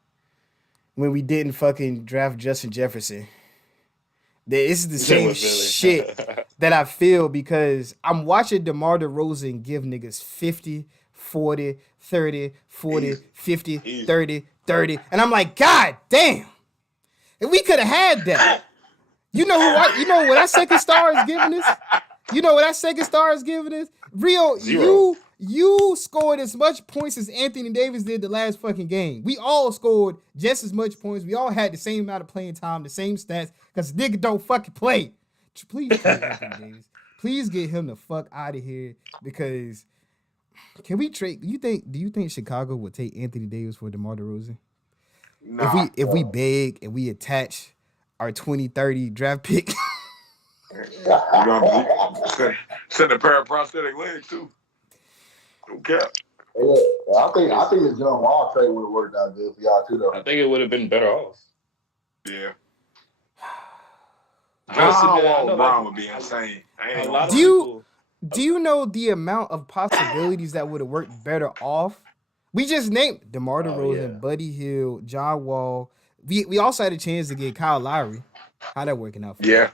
we didn't fucking draft Justin Jefferson. This is the same shit that I feel because I'm watching DeMar DeRozan give niggas 50, 40, 30, 40, 50, 30, 30. And I'm like, God damn. If we could have had that. You know who? You know what that second star is giving us? You know what that second star is giving us? Rio, 0. you scored as much points as Anthony Davis did the last fucking game. We all scored just as much points. We all had the same amount of playing time, the same stats, because nigga don't fucking play. Please trade Anthony Davis. Please get him the fuck out of here, because can we trade? Do you think Chicago would take Anthony Davis for DeMar DeRozan? Nah. If we beg and we attach our 2030 draft pick. You're gonna send a pair of prosthetic legs too. Don't care. Yeah, I think this John Wall trade would have worked out good for y'all too, though. I think it would have been better off. Yeah. John Brown would be insane. Do you know the amount of possibilities that would have worked better off? We just named DeMar DeRozan, Buddy Hield, John Wall. We also had a chance to get Kyle Lowry. How that working out for you?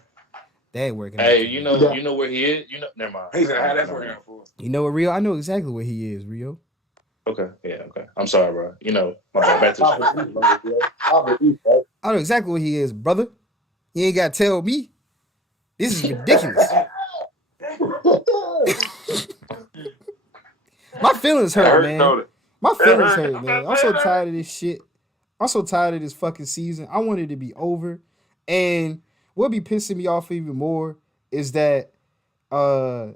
That ain't working out. Hey, you know where he is? Never mind. He's gonna have that working out for. You know what, Rio? I know exactly where he is, Rio. Okay. Yeah, okay. I'm sorry, bro. My bad. Back to I know exactly where he is, brother. You ain't gotta tell me. This is ridiculous. My feelings hurt, man. My feelings hurt, man. I'm so tired of this shit. I'm so tired of this fucking season. I want it to be over. And what be pissing me off even more is that we're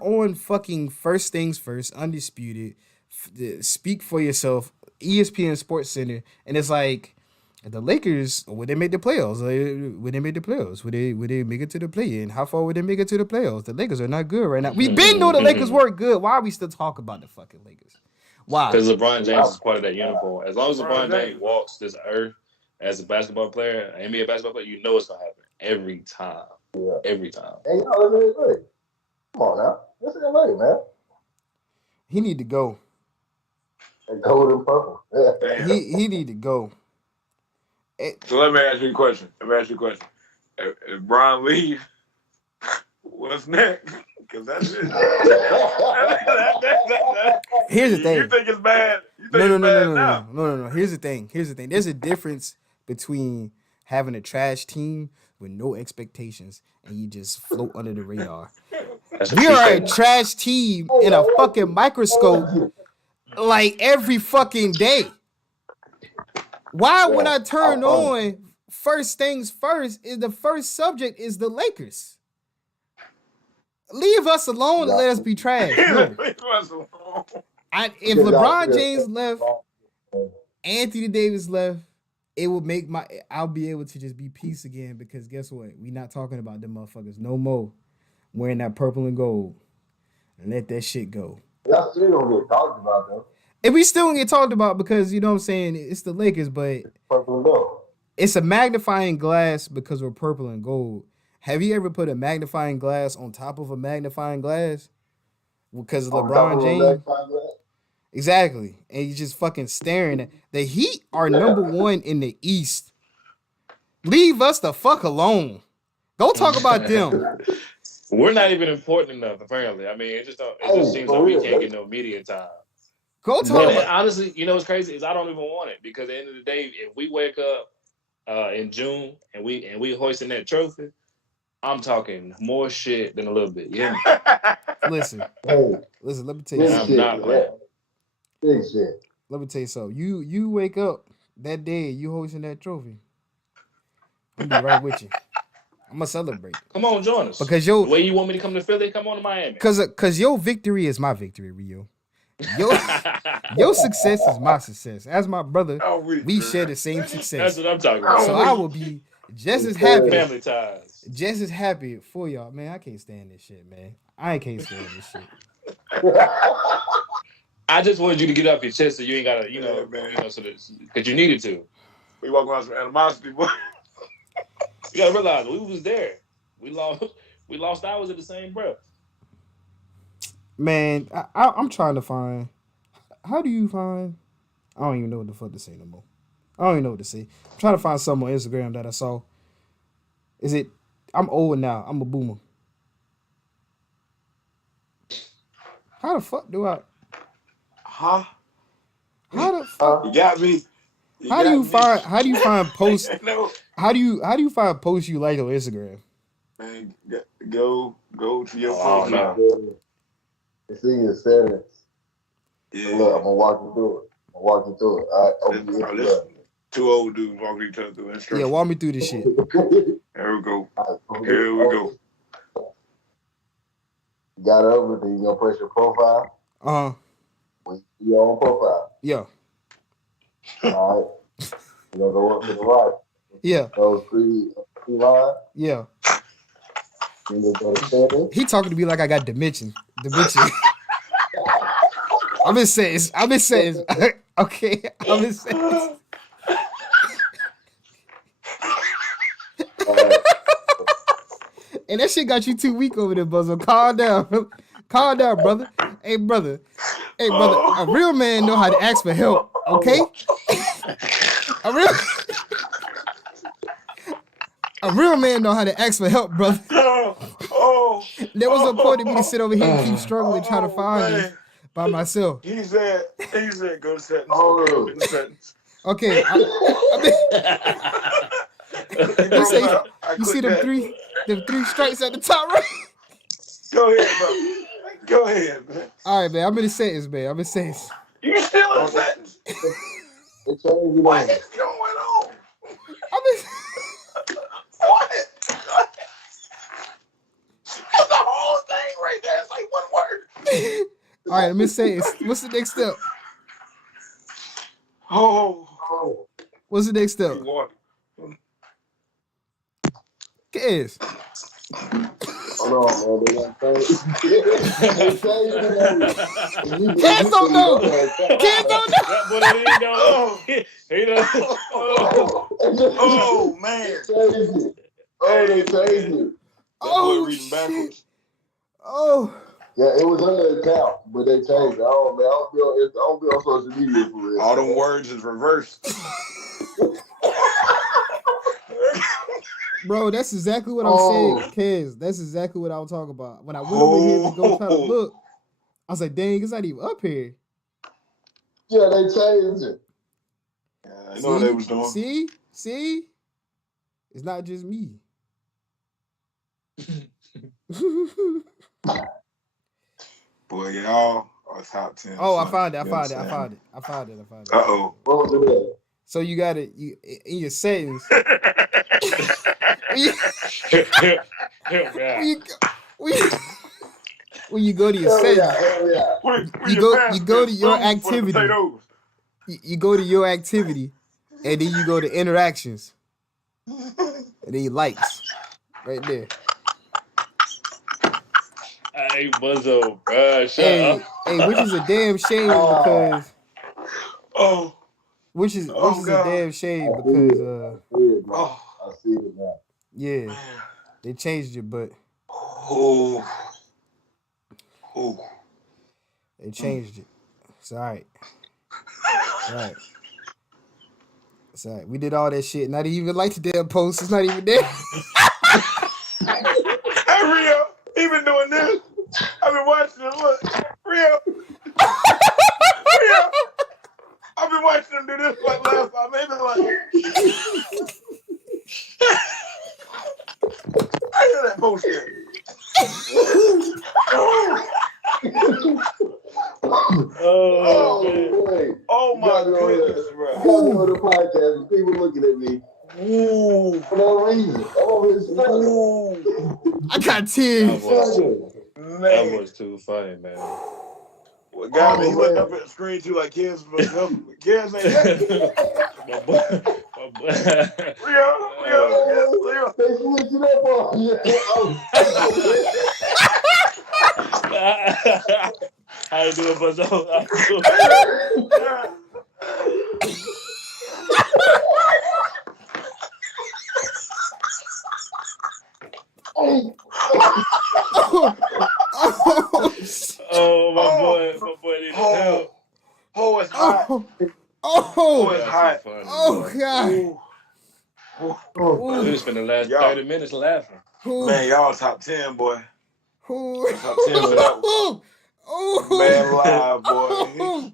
on fucking First Things First, Undisputed, Speak for Yourself, ESPN Sports Center, and it's like the Lakers, would they make the playoffs? Would they make the playoffs? Would they make it to the play-in? How far would they make it to the playoffs? The Lakers are not good right now. We've been knowing the Lakers weren't good. Why are we still talking about the fucking Lakers? Why? Because LeBron James is part of that uniform. As long as LeBron James walks this earth as a basketball player, an NBA basketball player, you know it's gonna happen every time. Yeah. Every time. Hey, look at it. Come on now, this is LA, man. He need to go. And gold and purple. Yeah. He need to go. So let me ask you a question. If Brian leaves, what's next? Because that's it. Here's the thing. You think it's bad? No. Here's the thing. There's a difference between having a trash team with no expectations and you just float under the radar. We are a trash team in a fucking microscope like every fucking day. Why when I turn on First Things First, is the first subject is the Lakers? Leave us alone and let us be trash. No. If LeBron James left, Anthony Davis left, it would make I'll be able to just be peace again, because guess what? We not talking about them motherfuckers no more wearing that purple and gold. And let that shit go. Y'all still don't get talked about though. And we still don't get talked about because, you know what I'm saying, it's the Lakers, but purple and gold. It's a magnifying glass because we're purple and gold. Have you ever put a magnifying glass on top of a magnifying glass? Because of LeBron James? Exactly. And you're just fucking staring at the Heat are number one in the East. Leave us the fuck alone. Go talk about them. We're not even important enough, apparently. I mean, it just seems like we can't get no media time. Go talk about. Honestly, you know what's crazy is I don't even want it, because at the end of the day, if we wake up in June and we hoisting that trophy, I'm talking more shit than a little bit. Yeah. Listen. Let me tell you something. I'm not playing. Big shit. Let me tell you something. You wake up that day, you hoisting that trophy. I'm gonna be right with you. I'm gonna celebrate. Come on, join us. Because the way you want me to come to Philly, come on to Miami. Because your victory is my victory, Rio. Your success is my success. As my brother, we share the same success. That's what I'm talking about. So I will be just as happy. Family ties. Just as happy for y'all. Man, I can't stand this shit, man. I can't stand this shit. I just wanted you to get off your chest so you ain't gotta, so that, because you needed to. We walk around some animosity, boy. You gotta realize we was there. We lost ours at the same breath. Man, I'm trying to find. How do you find? I don't even know what the fuck to say no more. I don't even know what to say. I'm trying to find something on Instagram that I saw. Is it? I'm old now. I'm a boomer. How the fuck do I? Huh? How the fuck? You got me. How do you find posts? How do you find posts you like on Instagram? Man, go to your phone. It's in your settings. Yeah. Look, I'm gonna walk you through it. All right, two old dudes walking each other through instructions. Yeah, walk me through this shit. Here we go. Here we go. You got over, then you gonna press your profile. When you see your own profile. Yeah. All right. You gonna go up to the right. Yeah. Those three lines. Yeah. Then you go to settings. He talking to me like I got dimension. I've been saying. Okay. I've been saying. And that shit got you too weak over there, Buzzo. Calm down. Calm down, brother. Hey, brother. A real man know how to ask for help, okay? A real man know how to ask for help, brother. There was no point in me to sit over here and keep struggling trying to find this by myself. He said, go to settings. Okay. You see them three strikes at the top, right? Go ahead, bro. Go ahead, man. All right, man. I'm in the sentence, man. You still in the sentence? What is going on? What? That's the whole thing right there. It's like one word. All right, let me say, what's the next step? What's the next step? Kez. Hold on, man. Kez don't know. Kez don't know. He don't. Oh, man. They changed it. Oh, reading backwards. Oh. Yeah, it was on the account, but they changed it. I don't be on social media for real. All them words is reversed. Bro, that's exactly what I'm saying, Kez. That's exactly what I was talking about. When I went over here to go try to look, I was like, dang, it's not even up here. Yeah, they changed it. Yeah, I know what they was doing. See? It's not just me. Boy, y'all are top 10. Oh, I found it. Uh-oh. What was it? So you got it in your settings. When you go to your settings, you go to your activity. You go to your activity, and then you go to interactions, and then you likes right there. Hey, Buzzo, bro, shut up. Hey, which is a damn shame because. Which is God. a damn shame because I see it now. Yeah, man. They changed it, but they changed it. It's all right. It's all right. We did all that shit. Not even like the damn post. It's not even there. Hey, Rio, he been doing this. I've been watching him. Look, Rio. I've been watching him do this like last time. Maybe like. I hear that bullshit. Oh my goodness, bro. I'm on the podcast and people looking at me. For no reason. I'm over here. I got tears. That was too funny, man. Well, God, he looked up at the screen too like Kez was helping. Kez ain't Leo. They switched it up on you. How you doing, Buzzo? Oh, my boy needs help. Oh, it's hot. It's hot. Oh, God. We spent the last 30 minutes laughing. Man, y'all top 10, boy. Top 10 for that one. Man, live, boy.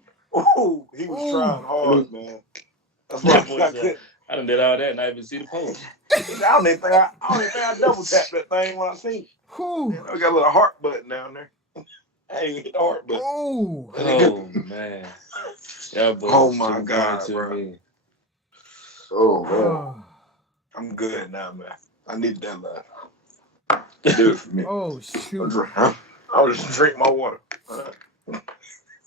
He was trying hard, man. That's why I done did all that and I didn't even see the post. I don't even think I double tapped that thing when I seen it. I got a little heart button down there. I ain't hit the heart button. Oh man. Oh my God, bro. Me. Oh man. I'm good now, man. I need that laugh. Do it for me. Oh shoot. I'll just drink my water.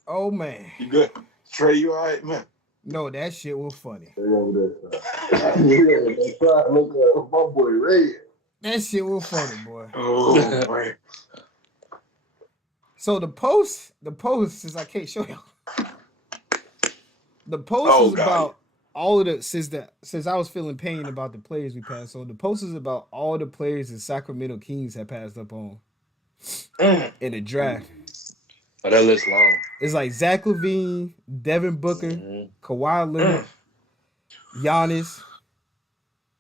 Oh man. You good? Trey, you all right, man? No, that shit was funny. My boy Ray. That shit was funny, boy. Oh man. So the post, since I can't show y'all. The post is about all of the since I was feeling pain about the players we passed. So the post is about all the players the Sacramento Kings had passed up on in the draft. Oh, that list long. It's like Zach LaVine, Devin Booker, Kawhi Leonard, Giannis,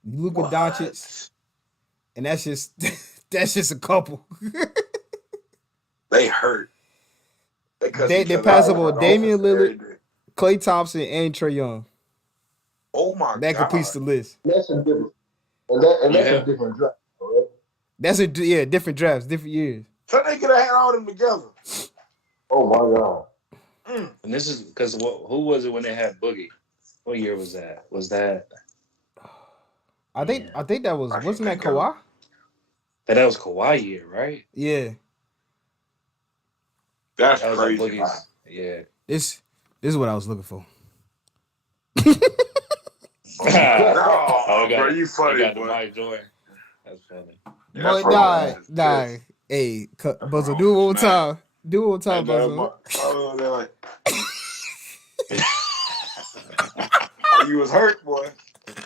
Luka Doncic, and that's just a couple. They hurt. They passed up on Damian Lillard, Klay Thompson, and Trey Young. Oh my God! That completes the list. That's a different, that's a different draft, right? That's different drafts, different years. So they could have had all them together. Oh my God! And this is because who was it when they had Boogie? What year was that? Was that? I think that wasn't that Kawhi? That was Kawhi year, right? Yeah. That's that was crazy. Like yeah. This is what I was looking for. Bro, you funny, got boy. the Mike Jordan. That's funny. Yeah, but nah. Hey, Buzzer, do it one time. Do it one time, Buzzer. Like, you was hurt, boy.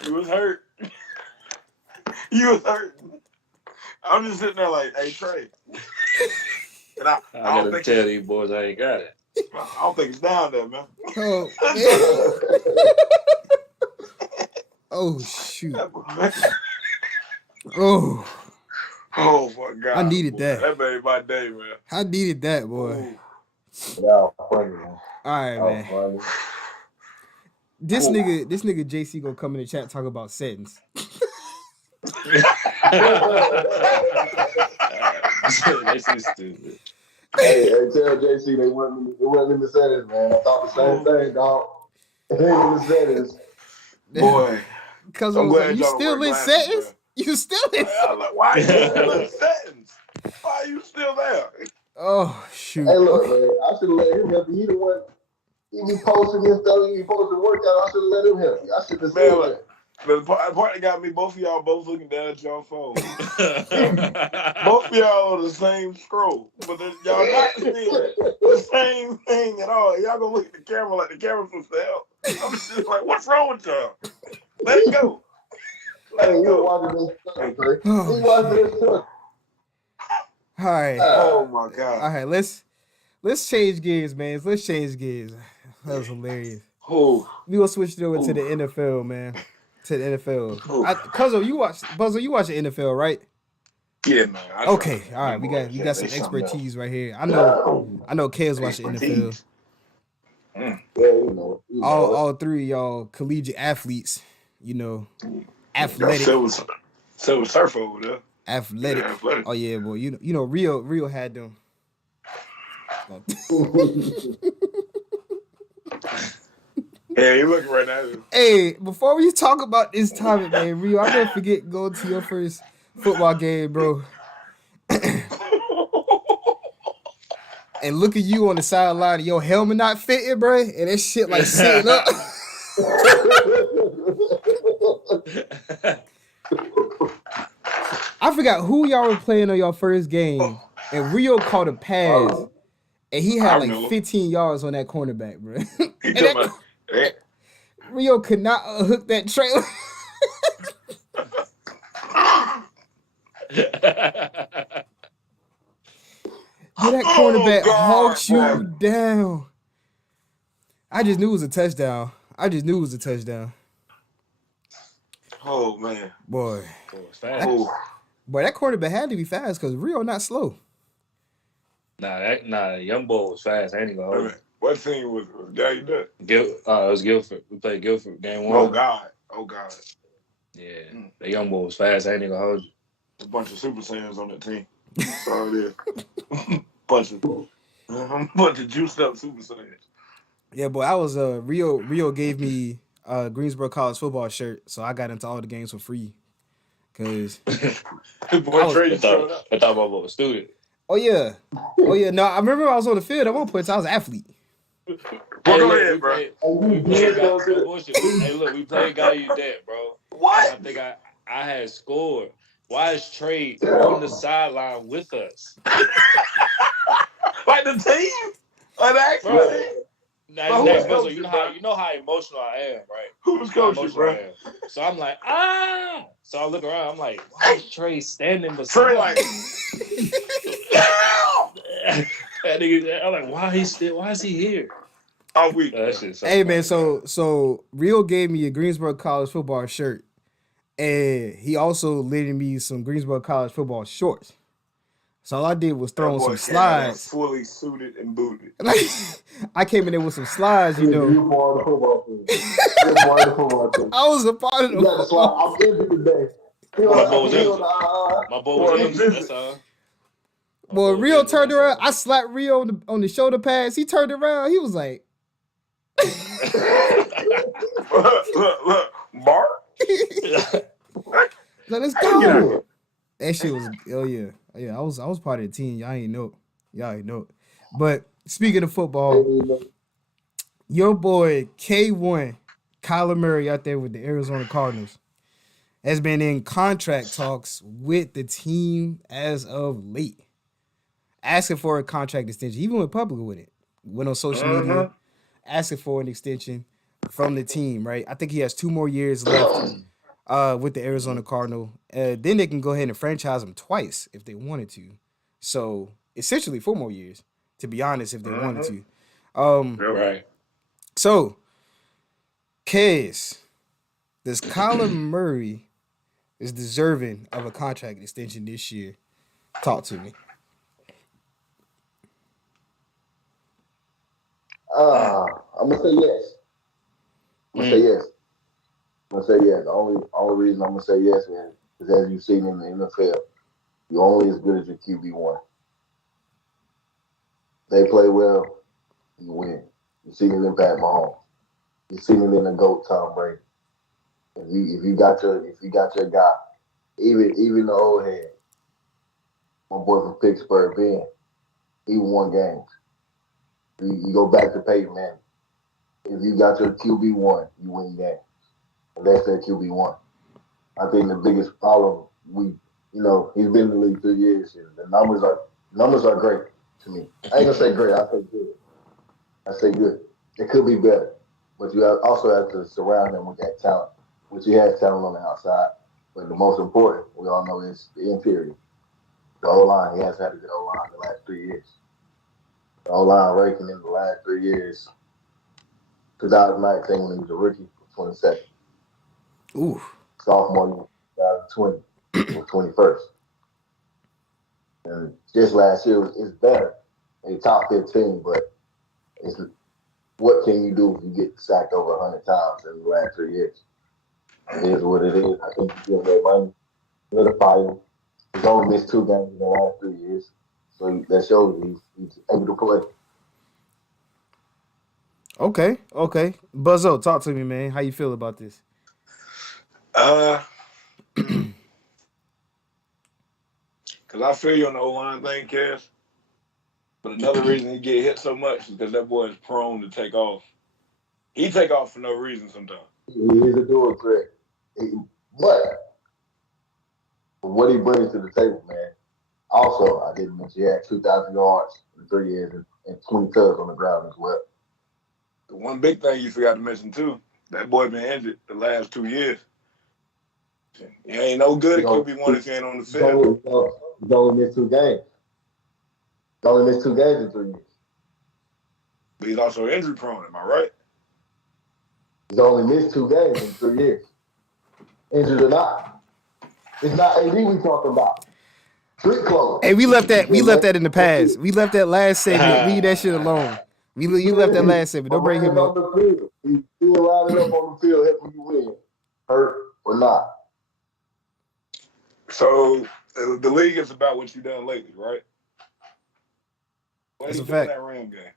You was hurt. You was hurt. I'm just sitting there like, hey, Trey. And I don't gotta tell these boys I ain't got it. I don't think it's down there, man. Oh, oh shoot. Oh my God. I needed that. That made my day, man. I needed that, boy. Yeah, funny, man. All right, man. This nigga JC gonna come in the chat and talk about settings. That's stupid. Hey, tell JC they weren't in the settings, man. I thought the same thing, dog. They ain't in the settings. Boy. Because you still in settings? Man. You still in settings? Why are you still in settings? Why are you still there? Oh, shoot. Hey, look, man. I should have let him help you. He the one. He be posting his stuff. He be posting workout. I should have let him help you. I should have said that. But the part that got me, both of y'all both looking down at y'all phone. Both of y'all on the same scroll. But y'all not seeing the same thing at all. Y'all gonna look at the camera like the camera's supposed to help. I'm just like, what's wrong with y'all? Let it go. Let it go. Watching this stuff, Trey. He watching this stuff. All right. Oh my God. All right, let's change gears, man. Let's change gears. That was hilarious. We gonna switch it over to the NFL, man. To the NFL. Cuzzo, you watch the NFL, right? Yeah, man. Okay, all right. We got some expertise right here. I know Kez watch the NFL. Yeah, you know. All three of y'all collegiate athletes, athletic. Silver Surfer over there. Athletic. Oh yeah, boy. You know, Rio had them. Yeah, you looking right now. Hey, before we talk about this topic, man, Rio, I never forget going to your first football game, bro. And look at you on the sideline of your helmet not fitting, bro, and that shit like sitting up. I forgot who y'all were playing on your first game, and Rio caught a pass, and he had like 15 yards on that cornerback, bro. Rio could not hook that trailer. That cornerback hawked you down. I just knew it was a touchdown. Oh, man. Boy. Fast. Boy, that cornerback had to be fast because Rio not slow. Nah, young boy was fast. I ain't gonna hold it. What team was it? Was it it was Guilford. We played Guilford game 1. Oh God. Yeah, the young boy was fast. I ain't gonna hold you. A bunch of Super Saiyans on that team. Sorry, it is. bunch of juiced up Super Saiyans. Yeah, boy, I was Rio gave me Greensboro College football shirt, so I got into all the games for free. Cause Trey showed up. I thought my boy was a student. Oh yeah. No, I remember I was on the field at one point. So I was an athlete. Go ahead, bro. Hey, look, we played Gallaudet, bro. What? I think I had scored. Why is Trey on the sideline with us? Like the team? Like the actual team? Now, you know how emotional I am, right? Who was coaching, bro? So I'm like, So I look around. I'm like, why is Trey standing beside Trey like, that nigga, I'm like, why is he here? All week. Hey man, so Rio gave me a Greensboro College football shirt, and he also lended me some Greensboro College football shorts. So all I did was throw on some slides. Fully suited and booted. I came in there with some slides, you know. You're part of the football team. You're part of the football team. I was a part of the football. I'm injured today. My boy was injured. That's all. Well, Rio turned around. I slapped Rio on the shoulder pads. He turned around. He was like, look, Mark. Let's go. That shit was, oh yeah. Yeah, I was part of the team. Y'all ain't know. But speaking of football, your boy K1, Kyler Murray out there with the Arizona Cardinals, has been in contract talks with the team as of late. Asking for a contract extension. He even went public with it. Went on social media, asking for an extension from the team, right? I think he has 2 more years left with the Arizona Cardinal. Then they can go ahead and franchise him twice if they wanted to. So essentially 4 more years, to be honest, if they wanted to. Right. So, Kez, does Kyler Murray is deserving of a contract extension this year? Talk to me. I'm gonna say yes. I'm gonna say yes. The only reason I'm gonna say yes, man, is as you've seen in the NFL, you're only as good as your QB1. They play well, you win. You've seen it in Pat Mahomes. You've seen it in the GOAT Tom Brady. If you got your guy, even the old head, my boy from Pittsburgh, Ben, he won games. You go back to Peyton Manning. If you got your QB1, you win games. And that's their QB1. I think the biggest problem he's been in the league 3 years. And the numbers are great to me. I ain't gonna say great. I say good. It could be better, but you also have to surround him with that talent, which he has talent on the outside. But the most important, we all know, is the interior. The O-line. He has had a good O-line the last 3 years. The O-line ranking in the last 3 years. 2019 when he was a rookie, 22nd. Ooh. Sophomore, 2020, was 21st. And just last year, it's better. In top 15, but it's what can you do if you get sacked over 100 times in the last 3 years? It is what it is. I think you give that money, solidify him. He's only missed 2 games in the last 3 years. So that shows he's able to play. Okay. Buzzo, talk to me, man. How you feel about this? Because I feel you on the O-line thing, Kez. But another reason he get hit so much is because that boy is prone to take off. He take off for no reason sometimes. He is a dual threat. But what he brings to the table, man. Also, I didn't mention he had 2,000 yards in 3 years and 20 tugs on the ground as well. The one big thing you forgot to mention, too, that boy been injured the last 2 years. He ain't no good at QB1 if he ain't on the field. He's only missed 2 games. He's only missed 2 games in 3 years. But he's also injury prone, am I right? He's only missed 2 games in 3 years. Injured or not. It's not AD we talking about. Street clothes. Hey, we left that in the past. We left that last segment. Leave that shit alone. You left that last segment. Don't bring him up. On the field. He's still lining up on the field, helping you win, hurt or not. So the league is about what you've done lately, right? What That's you a doing in fact. that Ram game?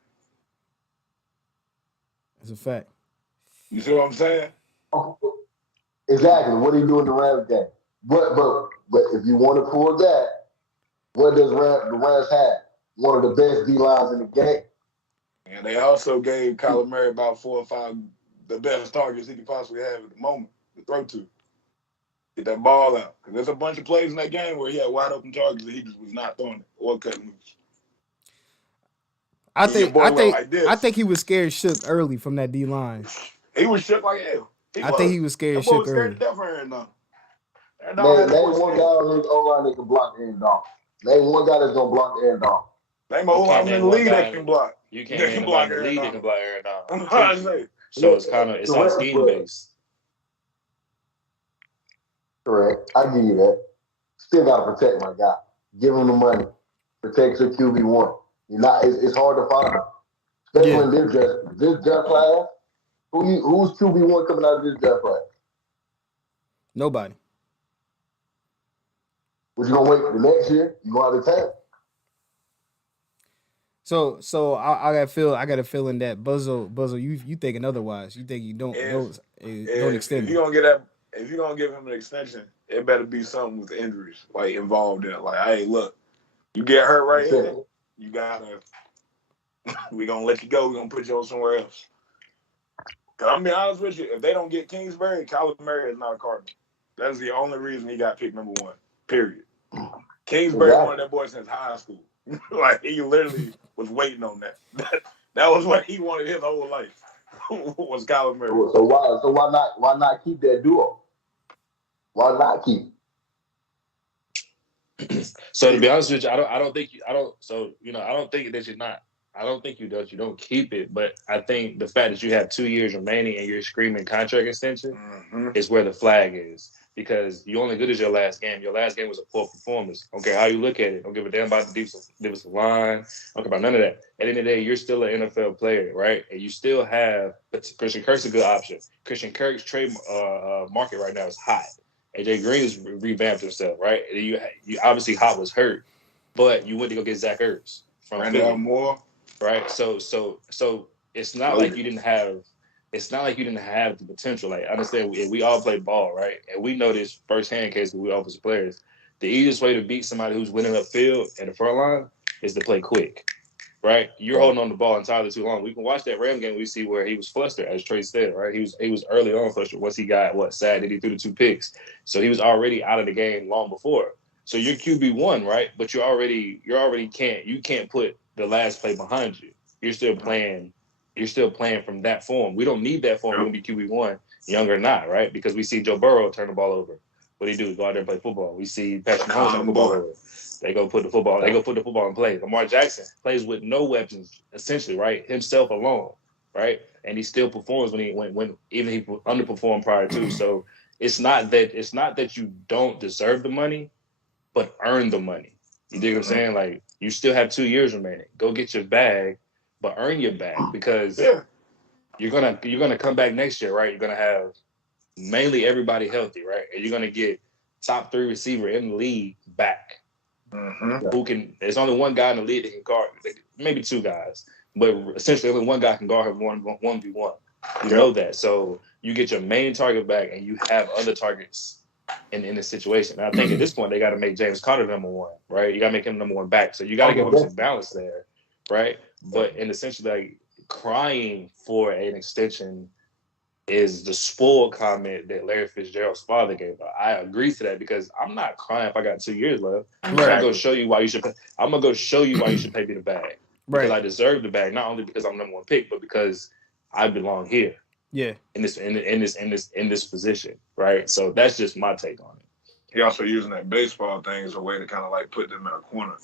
That's a fact. You see what I'm saying? Exactly. What do you do in the Rams game? But if you want to pull that, what does the Rams have? One of the best D lines in the game. And they also gave Kyler Murray about 4 or 5 the best targets he could possibly have at the moment to throw to. Get that ball out. Because there's a bunch of plays in that game where he had wide open targets that he just was not throwing it or cutting loose. I think he was scared shook early from that D line. He was shook like hell. I think he was scared shook early. Scared to death for Aaron Donald. Name one guy on his O-line that can block Aaron Donald. Name one guy that's going to block Aaron Donald. Name an O-line in the league that can block. You can't name one in the league that can block Aaron Donald. So it's all scheme based. Correct. I give you that. Still got to protect my guy. Give him the money. Protect your QB1. You're not. It's hard to find him. Especially in this draft class. Who's QB1 coming out of this draft class? Nobody. What you gonna wait the next year? You go out of town. So I got a feeling that Buzzo, you thinking otherwise. You think you don't extend if you're gonna give him an extension, it better be something with injuries like involved in it. Like, hey, look, you get hurt right here, you gotta we're gonna let you go, we're gonna put you on somewhere else. Cause I'm being honest with you, if they don't get Kingsbury, Kyler Murray is not a Cardinal. That's the only reason he got picked number 1. Period. Kingsbury wanted that boy since high school. Like, he literally was waiting on that. That was what he wanted his whole life. Was Kyler Murray. So why not keep that duo? Why not keep? So to be honest with you, I don't think you don't keep it, but I think the fact that you have 2 years remaining and you're screaming contract extension is where the flag is. Because you only good as your last game. Your last game was a poor performance. Okay, how you look at it. Don't give a damn about the defensive line. Don't care about none of that. At the end of the day, you're still an NFL player, right? And you still have Christian Kirk's a good option. Christian Kirk's trade market right now is hot. AJ Green has revamped himself, right? And you obviously Hop was hurt, but you went to go get Zach Ertz from Randall Moore, right? So it's not like you didn't have. It's not like you didn't have the potential. Like, understand, we all play ball, right? And we know this firsthand case that we offensive players. The easiest way to beat somebody who's winning upfield in the front line is to play quick, right? You're holding on the ball entirely too long. We can watch that Ram game. We see where he was flustered, as Trey said, right? He was early on flustered. Once he got sacked, and he threw the 2 picks, so he was already out of the game long before. So you're QB1, right? But you can't put the last play behind you. You're still playing. You're still playing from that form. We don't need that form. We're going to be QB1, young or not, right? Because we see Joe Burrow turn the ball over. What do he do? Go out there and play football. We see Patrick Mahomes turn the ball over. They go put the football in play. Lamar Jackson plays with no weapons, essentially, right? Himself alone, right? And he still performs when even he underperformed prior to. So it's not that you don't deserve the money, but earn the money. You dig what I'm saying? Like, you still have 2 years remaining. Go get your bag. But earn your bag, because you're gonna come back next year, right? You're gonna have mainly everybody healthy, right? And you're gonna get top 3 receiver in the league back. Who can? There's only one guy in the league that can guard, maybe 2 guys, but essentially only one guy can guard him 1v1. You know that, so you get your main target back, and you have other targets in this situation. And I think at this point they got to make James Conner number 1, right? You got to make him number 1 back, so you got to give him some balance there, right? But in essentially, like, crying for an extension is the spoiled comment that Larry Fitzgerald's father gave. I agree to that, because I'm not crying if I got 2 years left. I'm gonna go show you why you should pay. I'm gonna go show you why you should pay me the bag, because I deserve the bag, not only because I'm number 1 pick, but because I belong here. Yeah. In this position, right? So that's just my take on it. He also using that baseball thing as a way to kind of like put them in a corner.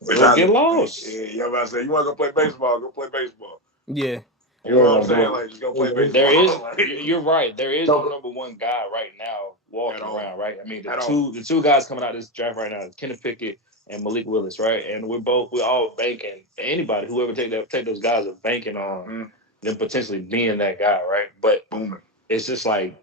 Which I get lost. Yeah, you know what I'm saying? You want to go play baseball? Go play baseball. Yeah. You know what I'm saying? Like, just go play baseball. You're right. There is no number 1 guy right now walking around, right? I mean, the two guys coming out of this draft right now is Kenneth Pickett and Malik Willis, right? And we're all banking. Anybody, whoever take those guys are banking on them potentially being that guy, right? But it's just like,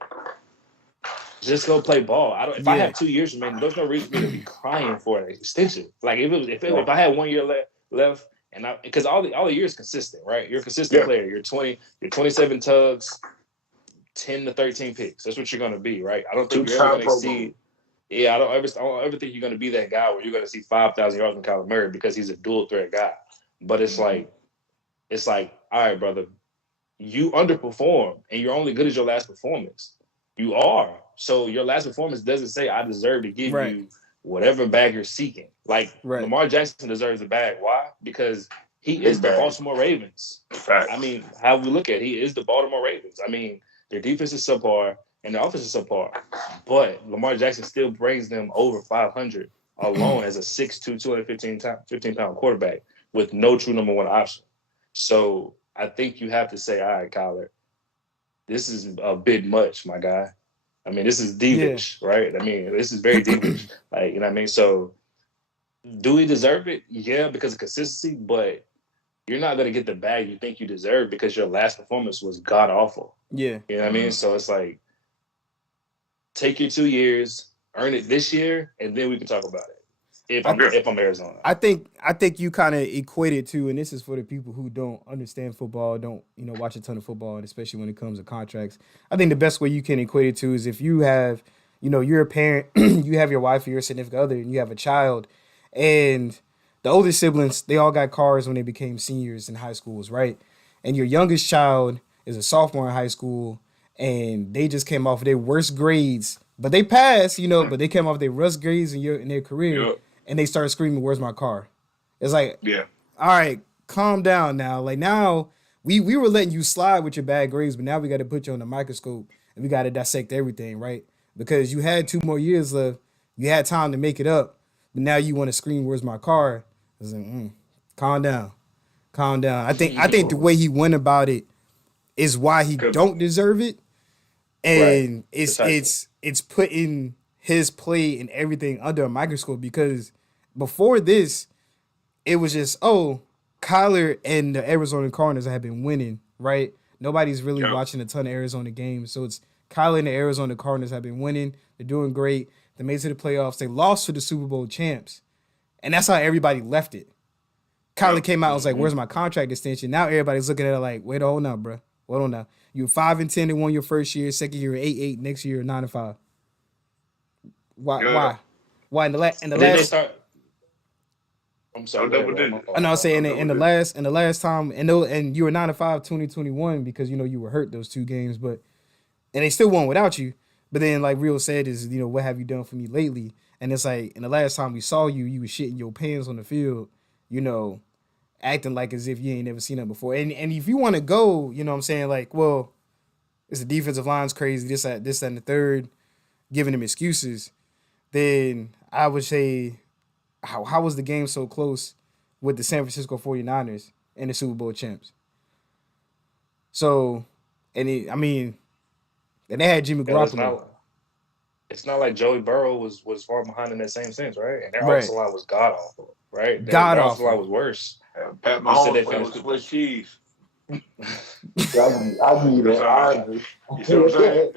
just go play ball. If I have 2 years remaining, there's no reason for me to be crying for an extension. Like if I had 1 year left, and because all the years consistent, right? You're a consistent player. You're 27 tugs, 10 to 13 picks. That's what you're gonna be, right? I don't think you're ever gonna exceed. Yeah, I don't ever think you're gonna be that guy where you're gonna see 5,000 yards from Kyler Murray because he's a dual threat guy. But it's like, all right, brother, you underperform and you're only good as your last performance. You are. So your last performance doesn't say I deserve to give you whatever bag you're seeking. Like Lamar Jackson deserves a bag. Why? Because he is the Baltimore Ravens. I mean, how we look at it, he is the Baltimore Ravens. I mean, their defense is subpar and their offense is subpar. But Lamar Jackson still brings them over 500 alone as a 6'2", 215-pound quarterback with no true number one option. So I think you have to say, all right, Kyler, this is a bit much, my guy. I mean, this is devish, right? I mean, this is very devish. Like, you know what I mean? So do we deserve it? Yeah, because of consistency, but you're not going to get the bag you think you deserve because your last performance was god-awful. Yeah. You know what I mean? So it's like, take your 2 years, earn it this year, and then we can talk about it. If I'm Arizona. I think you kind of equate it to, and this is for the people who don't understand football, don't watch a ton of football, and especially when it comes to contracts. I think the best way you can equate it to is if you have, you're a parent, you have your wife or your significant other, and you have a child, and the older siblings, they all got cars when they became seniors in high schools, right? And your youngest child is a sophomore in high school, and they just came off their worst grades, but they passed, but they came off their worst grades in their career. Yep. And they started screaming, "Where's my car?" It's like, all right, calm down now. Like now, we were letting you slide with your bad grades, but now we got to put you on the microscope and we got to dissect everything, right? Because you had 2 more years left, you had time to make it up, but now you want to scream, "Where's my car?" I was like, calm down. I think the way he went about it is why he don't deserve it, and it's putting his play and everything under a microscope, because before this, it was just, Kyler and the Arizona Cardinals have been winning, right? Nobody's really watching a ton of Arizona games. So it's Kyler and the Arizona Cardinals have been winning. They're doing great. They made it to the playoffs. They lost to the Super Bowl champs. And that's how everybody left it. Kyler came out and was like, "Where's my contract extension?" Now everybody's looking at it like, wait, hold on, bro. Hold on now. You're 5-10 and won your first year. Second year, 8-8. Next year, 9-5. Why? In the last? I'm sorry. I know. I'm saying in the last time, and you were 9-5, 2021 because you were hurt those 2 games, and they still won without you. But then, like Real said, is what have you done for me lately? And it's like in the last time we saw you, you was shitting your pants on the field, acting like as if you ain't never seen that before. And if you want to go, what I'm saying, like, well, it's the defensive line's crazy, this, and the third, giving them excuses. Then I would say, how was the game so close with the San Francisco 49ers and the Super Bowl champs? So, and they had Jimmy Garoppolo. It's not like Joey Burrow was far behind in that same sense, right? And their offensive line was god-awful, right? Their offensive line was worse. Pat Mahomes played with Swiss cheese. I agree with that. You see what I'm saying?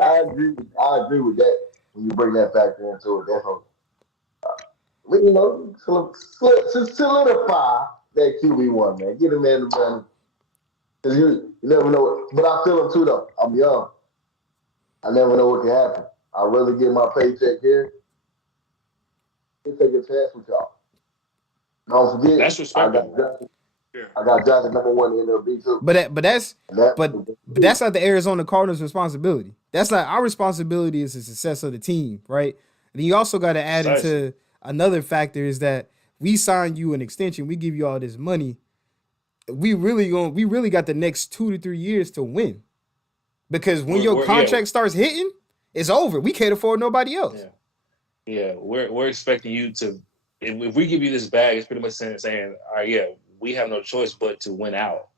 I agree with that when you bring that factor into it. Definitely. Solidify that QB1, man. Get him in the money. Because you never know. But I feel him too, though. I'm young. I never know what can happen. I'd rather get my paycheck here and take a chance with y'all. Don't forget, that's respectable. I got drafted number 1 in the MLB too. But that's not the Arizona Cardinals' responsibility. That's not our responsibility. Is the success of the team, right? And you also got to add into another factor is that we signed you an extension. We give you all this money. We really got the next 2 to 3 years to win, because when your contract starts hitting, it's over. We can't afford nobody else. Yeah, we're expecting you to. If we give you this bag, it's pretty much saying, all right, we have no choice but to win out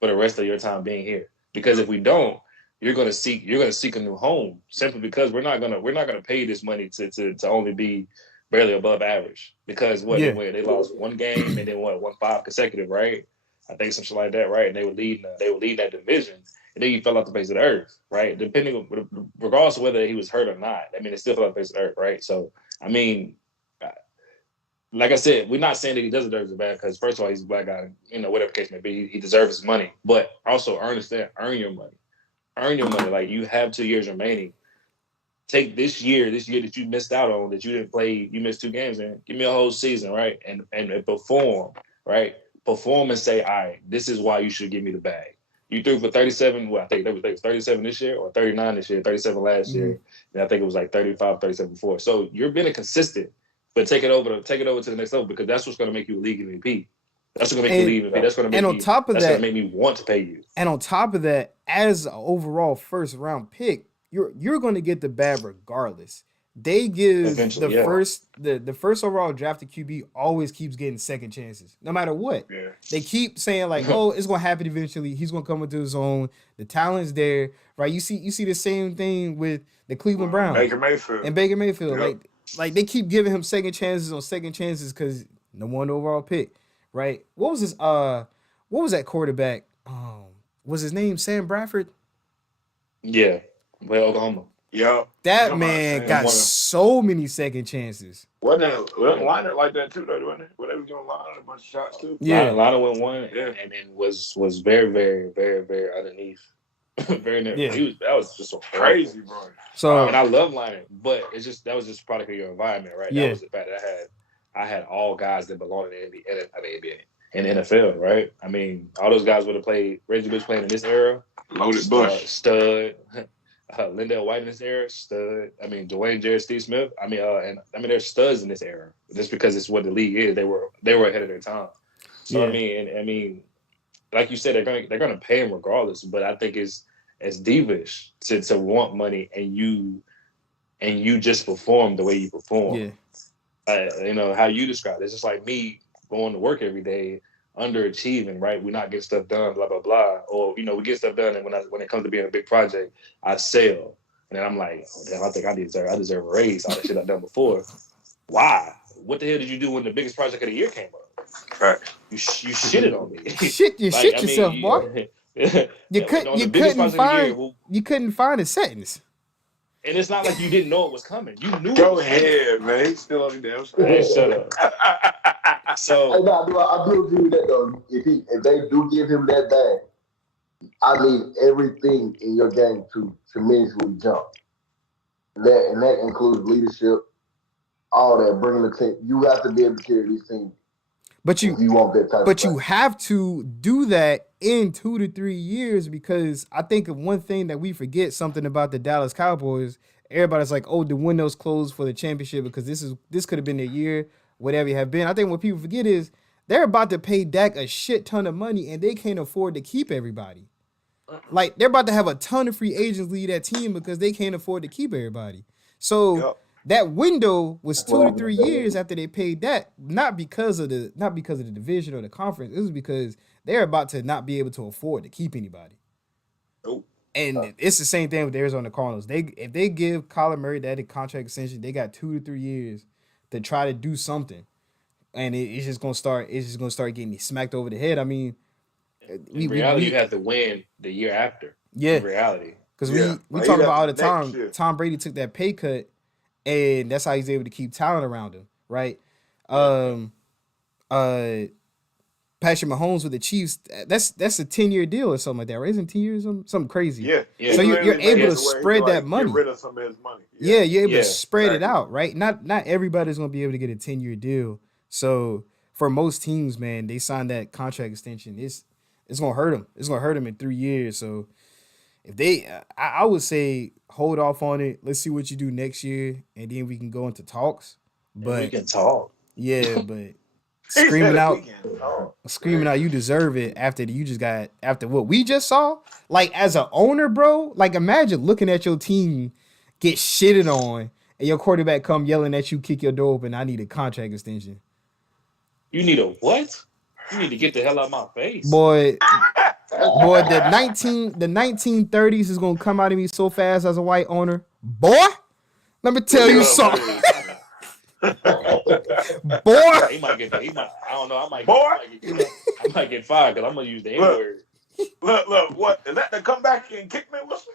for the rest of your time being here. Because if we don't, you're gonna seek a new home simply because we're not gonna pay this money to only be barely above average because they lost one game and then won 5 consecutive, right? I think some shit like that, right? And they were leading that division, and then he fell off the face of the earth, right? Regardless of whether he was hurt or not, I mean, it still fell off the face of the earth, right? So, I mean, like I said, we're not saying that he doesn't deserve it bad because first of all, he's a black guy, whatever the case may be, he deserves his money. But also earn your money. Earn your money. Like you have 2 years remaining. Take this year that you missed out on, that you didn't play, you missed 2 games, man. Give me a whole season, right? And perform, right? Perform and say, all right, this is why you should give me the bag. You threw for 37, I think it was 37 this year or 39 this year, 37 last year. And I think it was like 35, 37 before. So you're being consistent, but take it over to the next level because that's what's going to make you a league MVP. That's what's going to make you leave MVP. That's going to make me want to pay you. And on top of that, as an overall first round pick, you're going to get the bag regardless. They give the first overall drafted QB always keeps getting second chances, no matter what. Yeah. They keep saying like, "Oh, it's going to happen eventually. He's going to come into his own. The talent's there, right?" You see the same thing with the Cleveland Browns, Baker Mayfield. Yep. Like they keep giving him second chances because no one overall pick, right? What was that quarterback? Was his name Sam Bradford? Yeah, well, Oklahoma. Yeah, that man got so many second chances. Wasn't Liner like that too, though? Wasn't it? Well, they was giving Liner a bunch of shots too. Yeah, Liner went one, and then was very, very, very, very underneath. Very near. Yeah. That was just so crazy, bro. So and I love Liner, but that was just product of your environment, right? Yeah. That was the fact that I had all guys that belong in the NBA and the NFL, right? I mean, all those guys would have played. Reggie Bush playing in this era, Loaded Bush, stud. Lindell White in this era, stud. I mean, Dwayne Jarrett, Steve Smith. They're studs in this era just because it's what the league is. They were ahead of their time. So I mean, like you said, they're gonna pay him regardless. But I think it's divish to want money and you just perform the way you perform. Yeah. How you describe it. It's just like me going to work every day, underachieving, right? We're not getting stuff done, blah blah blah, or we get stuff done, and when it comes to being a big project, I sell, and then I'm like, oh damn, I think I deserve a raise. All the shit I've done before. Why? What the hell did you do when the biggest project of the year came up? Right. You shitted on me. Shit yourself, boy. You couldn't find a sentence. And it's not like you didn't know it was coming. You knew. Go ahead, man. He's still on the damn side. Hey, shut up. So I do agree with that though. If they do give him that bag, I need everything in your game to tremendously jump. And that includes leadership, all that, bringing the team. You have to be able to carry these teams. But you want that type but you have to do that in 2 to 3 years, because I think of one thing that we forget something about the Dallas Cowboys. Everybody's like, oh, the window's closed for the championship because this could have been their year, whatever it have been. I think what people forget is they're about to pay Dak a shit ton of money and they can't afford to keep everybody. Like, they're about to have a ton of free agents lead that team because they can't afford to keep everybody. So that window was 2 to 3 years after they paid that, not because of the division or the conference. It was because they're about to not be able to afford to keep anybody. Nope. And it's the same thing with the Arizona Cardinals. If they give Kyler Murray that contract extension, they got 2 to 3 years to try to do something, and it's just gonna start getting smacked over the head. I mean, in reality, you have to win the year after. Yeah, in reality, because we talk about all the time. Tom Brady took that pay cut, and that's how he's able to keep talent around him, right? Patrick Mahomes with the Chiefs, that's a 10-year deal or something like that, right? Isn't 10 years something crazy? Yeah. So you're able to spread that money. Get rid of some of his money. Yeah, you're able to spread it out, right? Not everybody's gonna be able to get a 10-year deal. So for most teams, man, they sign that contract extension. It's gonna hurt them. It's gonna hurt them in 3 years. So if they, I would say hold off on it. Let's see what you do next year, and then we can go into talks. But we can talk. Yeah, but screaming out, you deserve it after what we just saw. Like, as an owner, bro, like, imagine looking at your team get shitted on and your quarterback come yelling at you, kick your door open, I need a contract extension. You need a what? You need to get the hell out of my face. Boy, the 1930s is gonna come out of me so fast as a white owner. Boy, let me tell you something. Boy, he might get. I don't know. I might get fired because I'm gonna use the N word. Look. What is that? The comeback and kick me whistle?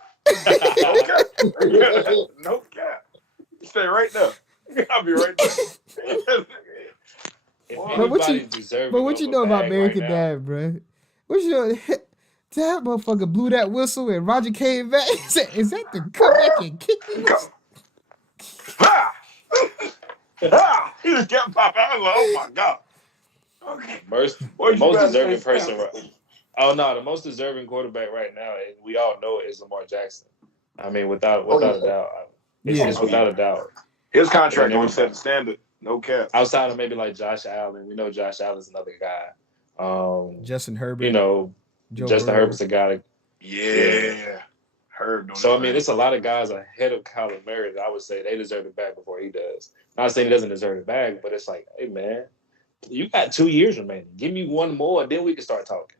No cap. Stay right there. I'll be right there. But what you know about American Dad, bro? What you know? That motherfucker blew that whistle and Roger came back. Is that the comeback and kick me whistle? He just kept popping. I was like, oh my God. Okay. Most deserving person, right? Oh no, the most deserving quarterback right now, and we all know it, is Lamar Jackson. I mean, without a doubt. It's without a doubt. His contract going to set the standard. No cap. Outside of maybe like Josh Allen, we know Josh Allen's another guy. Justin Herbert. You know, Justin Herbert's a guy. Herb. So I mean, it's a lot of guys ahead of Kyler Murray that I would say they deserve the bag before he does. Not saying he doesn't deserve the bag, but it's like, hey man, you got 2 years remaining. Give me one more, then we can start talking.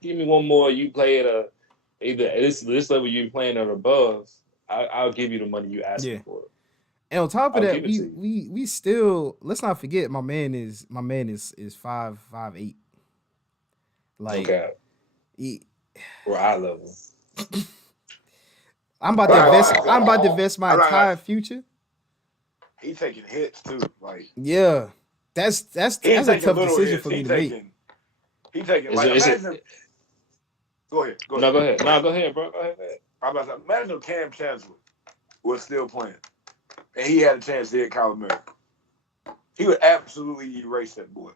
Give me one more. You play at either at this level you're playing or above. I'll give you the money you asked for. And on top of that, we still, let's not forget my man is 5'8". Like we're eye level. I'm about to invest my entire future. He's taking hits too. Like that's a tough decision for me to make. He taking like imagine. Go ahead. No, go ahead. No, go ahead, bro. Go ahead. I'm about to say, imagine if Cam Chancellor was still playing, and he had a chance to hit Kyler Murray. He would absolutely erase that boy.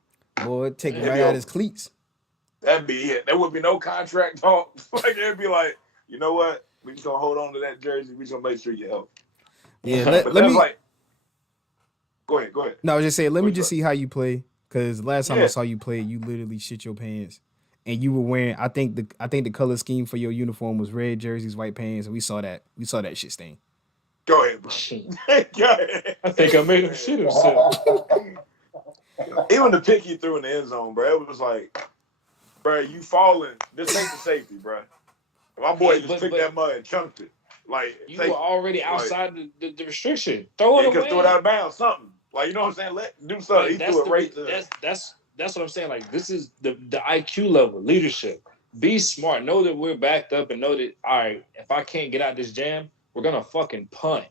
Boy, take him right out his cleats. That'd be it. There would be no contract talk. Like it'd be like, you know what? We just gonna hold on to that jersey. We just gonna make sure you help. Yeah, let me. Like, go ahead. No, I was just saying. Let me just see how you play. Because last time I saw you play, you literally shit your pants, and you were wearing. I think the color scheme for your uniform was red jerseys, white pants, and we saw that shit stain. Go ahead, bro. Go ahead. I think I made him shit himself. Even the pick he threw in the end zone, bro, it was like, bro, you falling. This ain't the safety, bro. My boy just picked that mud and chunked it. Like you were already outside the restriction. Throw it away. He could throw it out of bounds, something. Like, you know what I'm saying? Do something. He threw it right to that's what I'm saying. Like, this is the IQ level, leadership. Be smart. Know that we're backed up and know that, all right, if I can't get out this jam, we're going to fucking punt.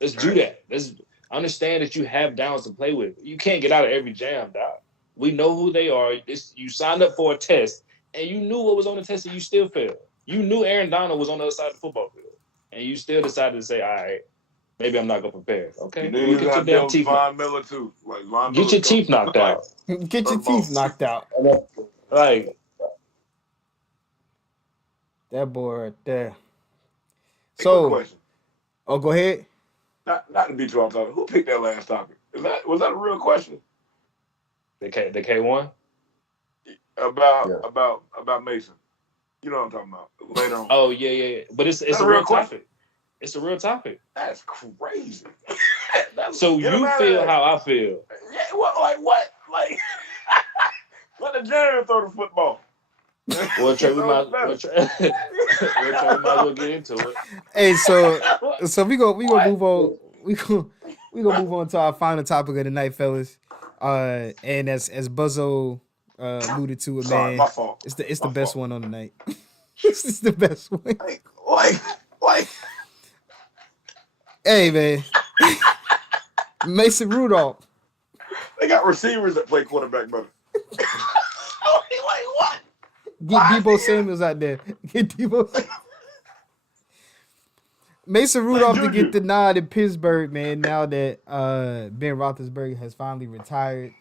Let's do that. Let's understand that you have downs to play with. You can't get out of every jam, dog. We know who they are. You signed up for a test, and you knew what was on the test, and you still failed. You knew Aaron Donald was on the other side of the football field, and you still decided to say, all right, maybe I'm not going to prepare. Okay, you get your damn teeth knocked out. Get your teeth knocked out. Get your teeth knocked out. Like, that boy right there. So, question. Oh, go ahead. Not to be too off topic. Who picked that last topic? Was that a real question? The K1? About Mason. You know what I'm talking about. Later on. Oh yeah. But it's a real topic. It's a real topic. That's crazy. So you feel how I feel. Yeah, what? Like let the janitor throw the football. Well, Trey, we might as well get into it. Hey, so we gonna move on. We gonna move on to our final topic of the night, fellas. And as Buzzo alluded to it, man. My fault. It's the best one on the night. It's the best one. Like. Hey, man. Mason Rudolph. They got receivers that play quarterback better. Like what? Get Debo Samuels out there. Mason Rudolph to get the nod in Pittsburgh, man. Now that Ben Roethlisberger has finally retired,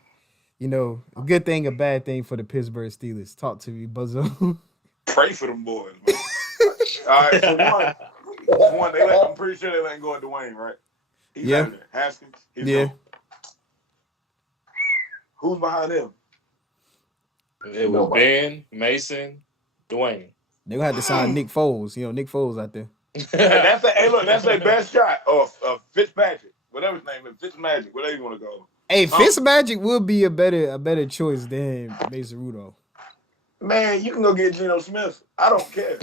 you know, a good thing, a bad thing for the Pittsburgh Steelers. Talk to me, Buzzo. Pray for them boys, man. All right, so one. I'm pretty sure they let him go at Dwayne, right? He's out there. Haskins. He's gone. Who's behind him? It was Ben, Mason, Dwayne. They're gonna have to sign Nick Foles. You know, Nick Foles out there. That's their best shot. Of Fitzpatrick, whatever his name is, Fitzmagic, whatever you want to go. Hey, Fitzmagic would be a better choice than Mason Rudolph. Man, you can go get Geno Smith. I don't care.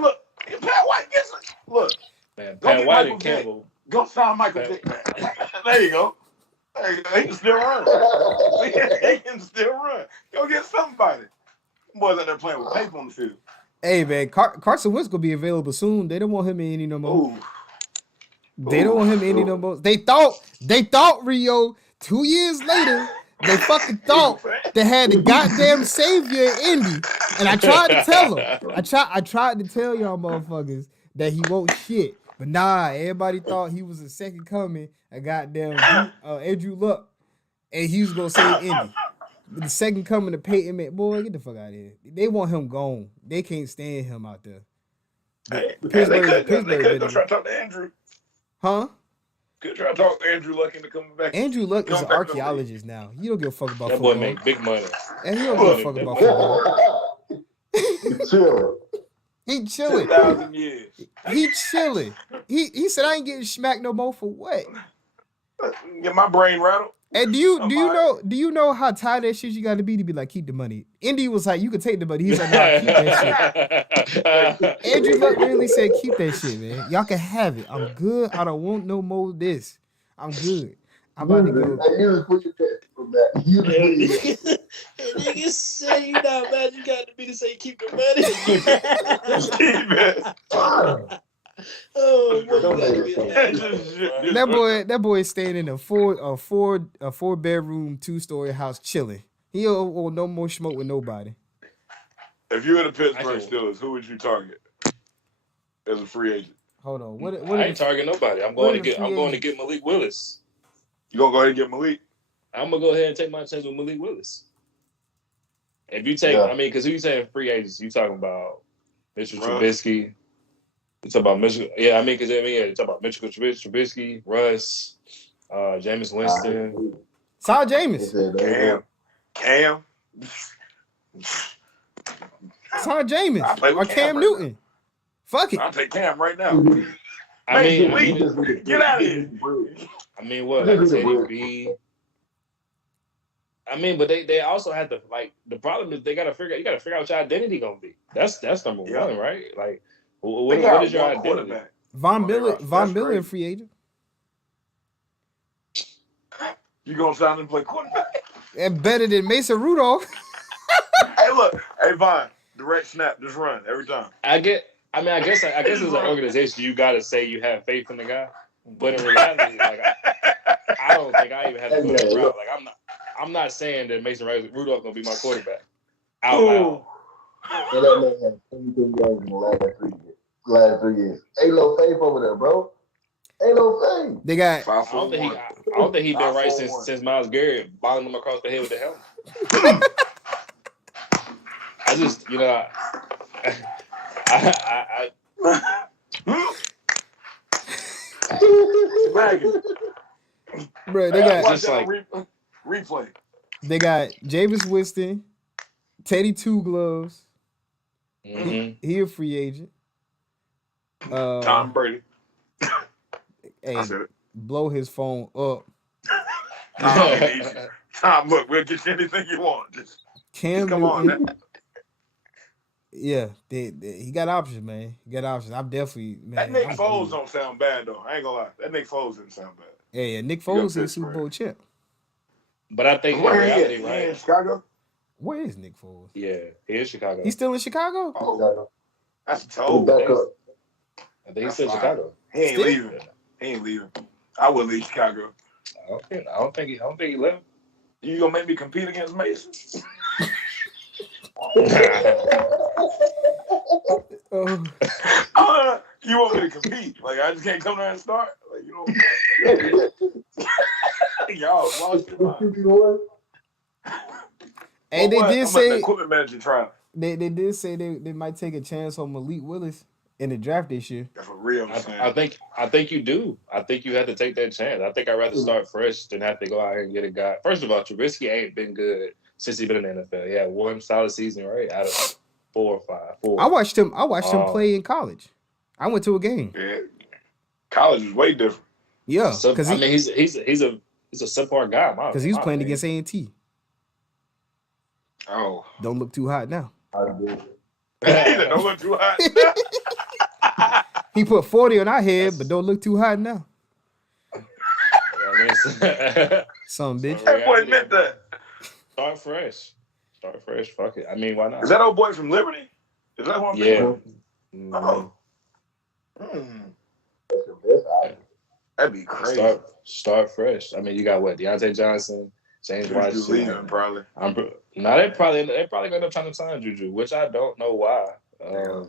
Look, Pat White gets it. Look, man, Pat White and Campbell. Go sign Michael Vick. There you go. He can still run. He can still run. Go get somebody. Boys out there playing with paper on the field. Hey man, Carson Wentz gonna be available soon. They don't want him in any no more. Ooh. They don't want him in any no more. They thought Rio 2 years later. They fucking thought they had the goddamn savior in Indy, and I tried to tell them. I tried to tell y'all motherfuckers that he won't shit, but nah. Everybody thought he was the second coming. A goddamn Andrew Luck, and he was gonna save Indy. The second coming of Peyton Man, boy, get the fuck out of here. They want him gone. They can't stand him out there. Pittsburgh go try to talk to Andrew. Huh? Good try to talk to Andrew Luck into coming back. Andrew Luck is an archaeologist now. He don't give a fuck about that football. That boy make big money. And he don't give a fuck about football. He chilling. 10,000 years. He chilling. He said I ain't getting smacked no more for what? Get my brain rattled. And do you know how tired that shit you got to be like keep the money? Indy was like you could take the money. He's like nah, keep that shit. Andrew Luck really said keep that shit, man. Y'all can have it. I'm good. I don't want no more of this. I'm good. I'm about to go. Niggas say you not mad. You got to be to say keep the money. Oh, that boy is staying in a four bedroom 2-story house chilling. He don't want no more smoke with nobody. If you were the Pittsburgh Steelers, who would you target as a free agent? Hold on, what I ain't targeting nobody. I'm going to get Malik Willis. You gonna go ahead and get Malik? I'm gonna go ahead and take my chance with Malik Willis. If you take, because who you saying free agents? You talking about Mitchell Trubisky? You talk about Mitchell, you talk about Mitchell Trubisky, Russ, Jameis Winston. Saw Jameis. Cam. Saw Jameis or Cam Newton. Right. Fuck it. I'll take Cam right now. Get out of here. I mean, what? Like Teddy B. I mean, but they also have to the problem is you gotta figure out what your identity gonna be. That's number one, right? Like what is your identity? Von Miller free agent. You gonna sign and play quarterback? And better than Mason Rudolph. Hey Von, direct snap, just run every time. I guess as an organization you gotta say you have faith in the guy. But in reality, I don't think I even have to go that route. I'm not saying that Mason Rudolph gonna be my quarterback. Out loud. That man had 22 games in the last 3 years. Ain't no faith over there, bro. Ain't no faith. They got. I don't think he's been right since Myles Garrett bombed him across the head with the helmet. I just, Bro, they got just replay. They got Jameis Winston, Teddy Two Gloves. Mm-hmm. He a free agent. Tom Brady. Hey, blow his phone up. Tom, look, we'll get you anything you want. Just come on, man. Yeah, he got options, man. He got options. I'm definitely, man. That Nick Foles don't sound bad though. I ain't gonna lie. That Nick Foles didn't sound bad. Yeah. Nick Foles is Super Bowl champ. But I think where he is, right? In Chicago. Where is Nick Foles? Yeah, he is Chicago. He's still in Chicago. Oh, that's told. I think he's still in Chicago. He ain't leaving. I would leave Chicago. I don't think he left. You gonna make me compete against Mason? You want me to compete? I just can't come there and start. Y'all lost your mind. And they did say the equipment manager trial. They did say they might take a chance on Malik Willis in the draft this year. That's what real. I think you do. I think you have to take that chance. I think I'd rather start fresh than have to go out here and get a guy. First of all, Trubisky ain't been good since he's been in the NFL. He had one solid season, right? Out of 4 or 5. I watched him play in college. I went to a game. Yeah. College is way different. Yeah, because he's a subpar guy. Because he was playing against A&T. Oh, don't look too hot now. don't look too hot. He put 40 on our head, but don't look too hot now. Some bitch. That boy meant that. Start fresh. Fuck it. I mean, why not? Is that old boy from Liberty? Is that what I'm thinking? Yeah. That'd be crazy. Start fresh. I mean, you got what? Deontay Johnson, James Washington. Probably. They probably gonna end up trying to sign Juju, which I don't know why.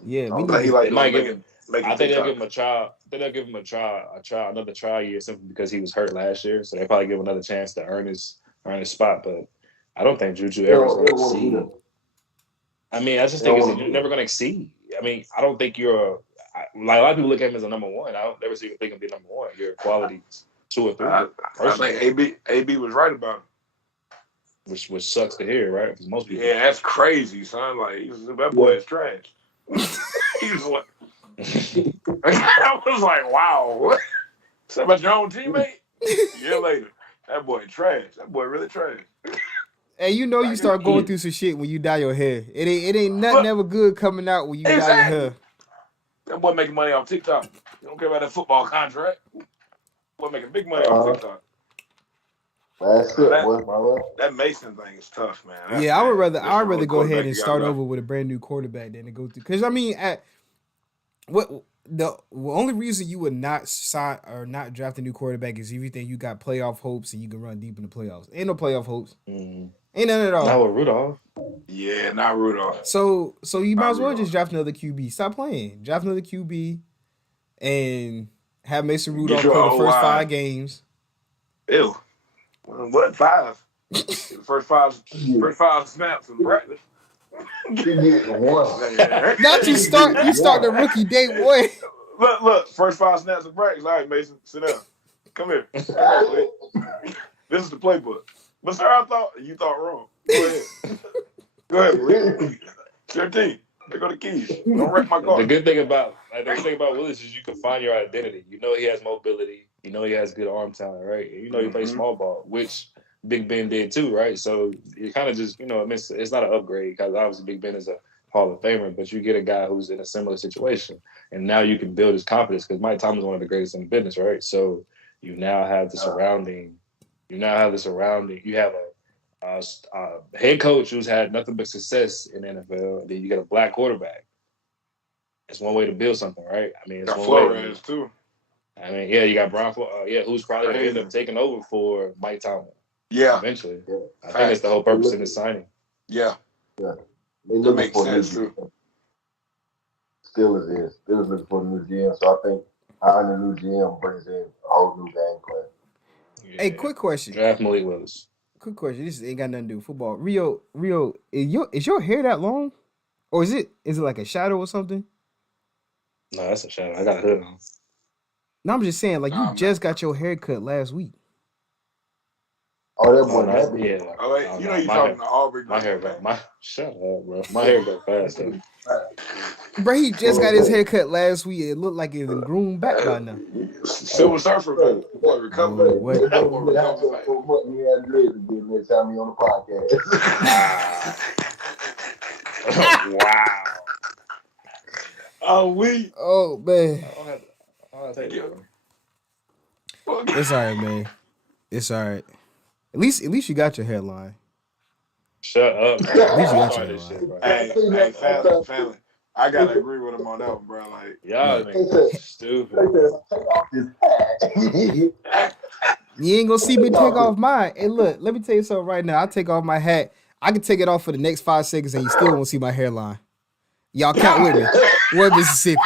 Yeah, they might give him. I think they'll give him a trial. They'll give him another trial year simply because he was hurt last year. So they probably give him another chance to earn his spot. But I don't think Juju ever is going to exceed. I mean, I just think you're never going to exceed. I mean, I don't think you're a lot of people look at him as a number one. I don't never see you think him be number one. You're a quality 2 or 3. I think AB was right about him. Which sucks to hear, right? Because most people. Yeah, that's crazy, son. Like that boy is trash. He was like. I was like, wow, what? Say about your own teammate? A year later, that boy trash. That boy really trash. Hey, you start going through some shit when you dye your hair. It ain't nothing ever good coming out when you dye your hair. That boy making money off TikTok. You don't care about that football contract. Boy making big money off TikTok. That's it, boy. That Mason thing is tough, man. I would rather go ahead and start over with a brand new quarterback than to go through. Because I mean, the only reason you would not sign or not draft a new quarterback is if you think you got playoff hopes and you can run deep in the playoffs. Ain't no playoff hopes. Ain't none at all. Not with Rudolph. Yeah, not Rudolph. So you might as well just draft another QB. Stop playing. Draft another QB and have Mason Rudolph play the first 5 games. Ew. What 5? first five snaps in practice. Not you start the rookie day, boy. Look, first 5 snaps in practice. All right, Mason, sit down. Come here. This is the playbook. But sir, I thought you thought wrong. Go ahead, Willis. It's your team. They go the keys. Don't wreck my car. The good thing about Willis is you can find your identity. You know he has mobility. You know he has good arm talent, right? You know he plays small ball, which Big Ben did too, right? So it kind of just, it's not an upgrade because obviously Big Ben is a Hall of Famer, but you get a guy who's in a similar situation, and now you can build his confidence because Mike Tomlin is one of the greatest in the business, right? So you now have the surrounding. You have a head coach who's had nothing but success in the NFL, and then you get a black quarterback. It's one way to build something, right? I mean, it's one Flores too. I mean, you got Brian Flores, who's probably going to end up taking over for Mike Tomlin. Yeah. Eventually. Yeah. I think it's the whole purpose in the signing. Yeah. Yeah. That makes sense too. Still is looking for a new GM, so I think hiring a new GM brings in a whole new game plan. Yeah. Hey, quick question. Draft Malik Willis. Quick question. This ain't got nothing to do with football. Rio, is your hair that long? Or is it like a shadow or something? No, that's a shadow. I got a hood on. No, I'm just saying, like, you just got your hair cut last week. Oh, that boy happy. Yeah. Oh, wait, you're talking to Aubrey. Shut up, bro. My hair got fast, though. Bro, he just got his hair cut last week. It looked like it was groomed back by now. Silver Surfer, boy, recovery. What? Next time you on the podcast. Wow. Oh, man. Thank you. It's all right, man. It's all right. At least you got your headline. Shut up. At least you got your headline. Hey, family. I gotta agree with him on that one, bro. Like, y'all stupid. You ain't gonna see me take off mine. Hey, look, let me tell you something right now. I take off my hat. I can take it off for the next 5 seconds, and you still won't see my hairline. Y'all count with me. 1 Mississippi,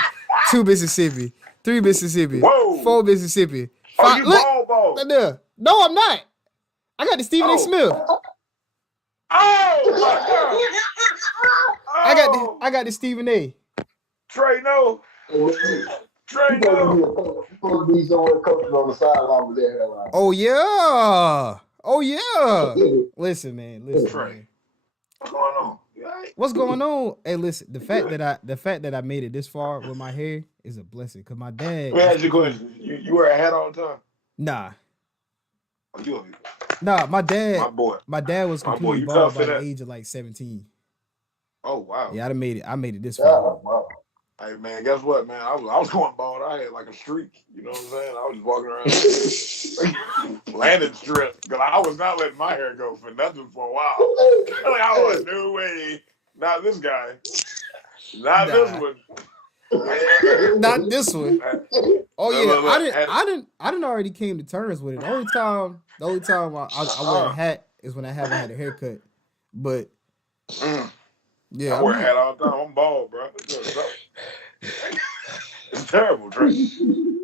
2 Mississippi, 3 Mississippi, 4 Mississippi. 5, you ball. No, I'm not. I got the Stephen A. Smith. Oh my God! I got the Stephen A. Trey, no. Trey, no. Supposed to be somewhere coaching on the sideline with their hairline. Oh yeah. Listen, man. Trey. What's going on? What's going on? Hey, listen. The fact that I made it this far with my hair is a blessing. Cause my dad. Let me ask you a question. You wear a hat all the time? Nah. Oh, Nah, my dad. My boy. My dad was completely bald by the age of like 17. Oh wow. Yeah, I made it this far. Wow. Hey man, guess what, man? I was going bald. I had like a streak. You know what I'm saying? I was just walking around landing strip because I was not letting my hair go for nothing for a while. I was like, no way, not this guy, not this one. Not this one. Oh yeah, I didn't already came to terms with it. The only time I wear a hat is when I haven't had a haircut. But yeah, I wear a hat all the time. I'm bald, bro. It's terrible, Trey.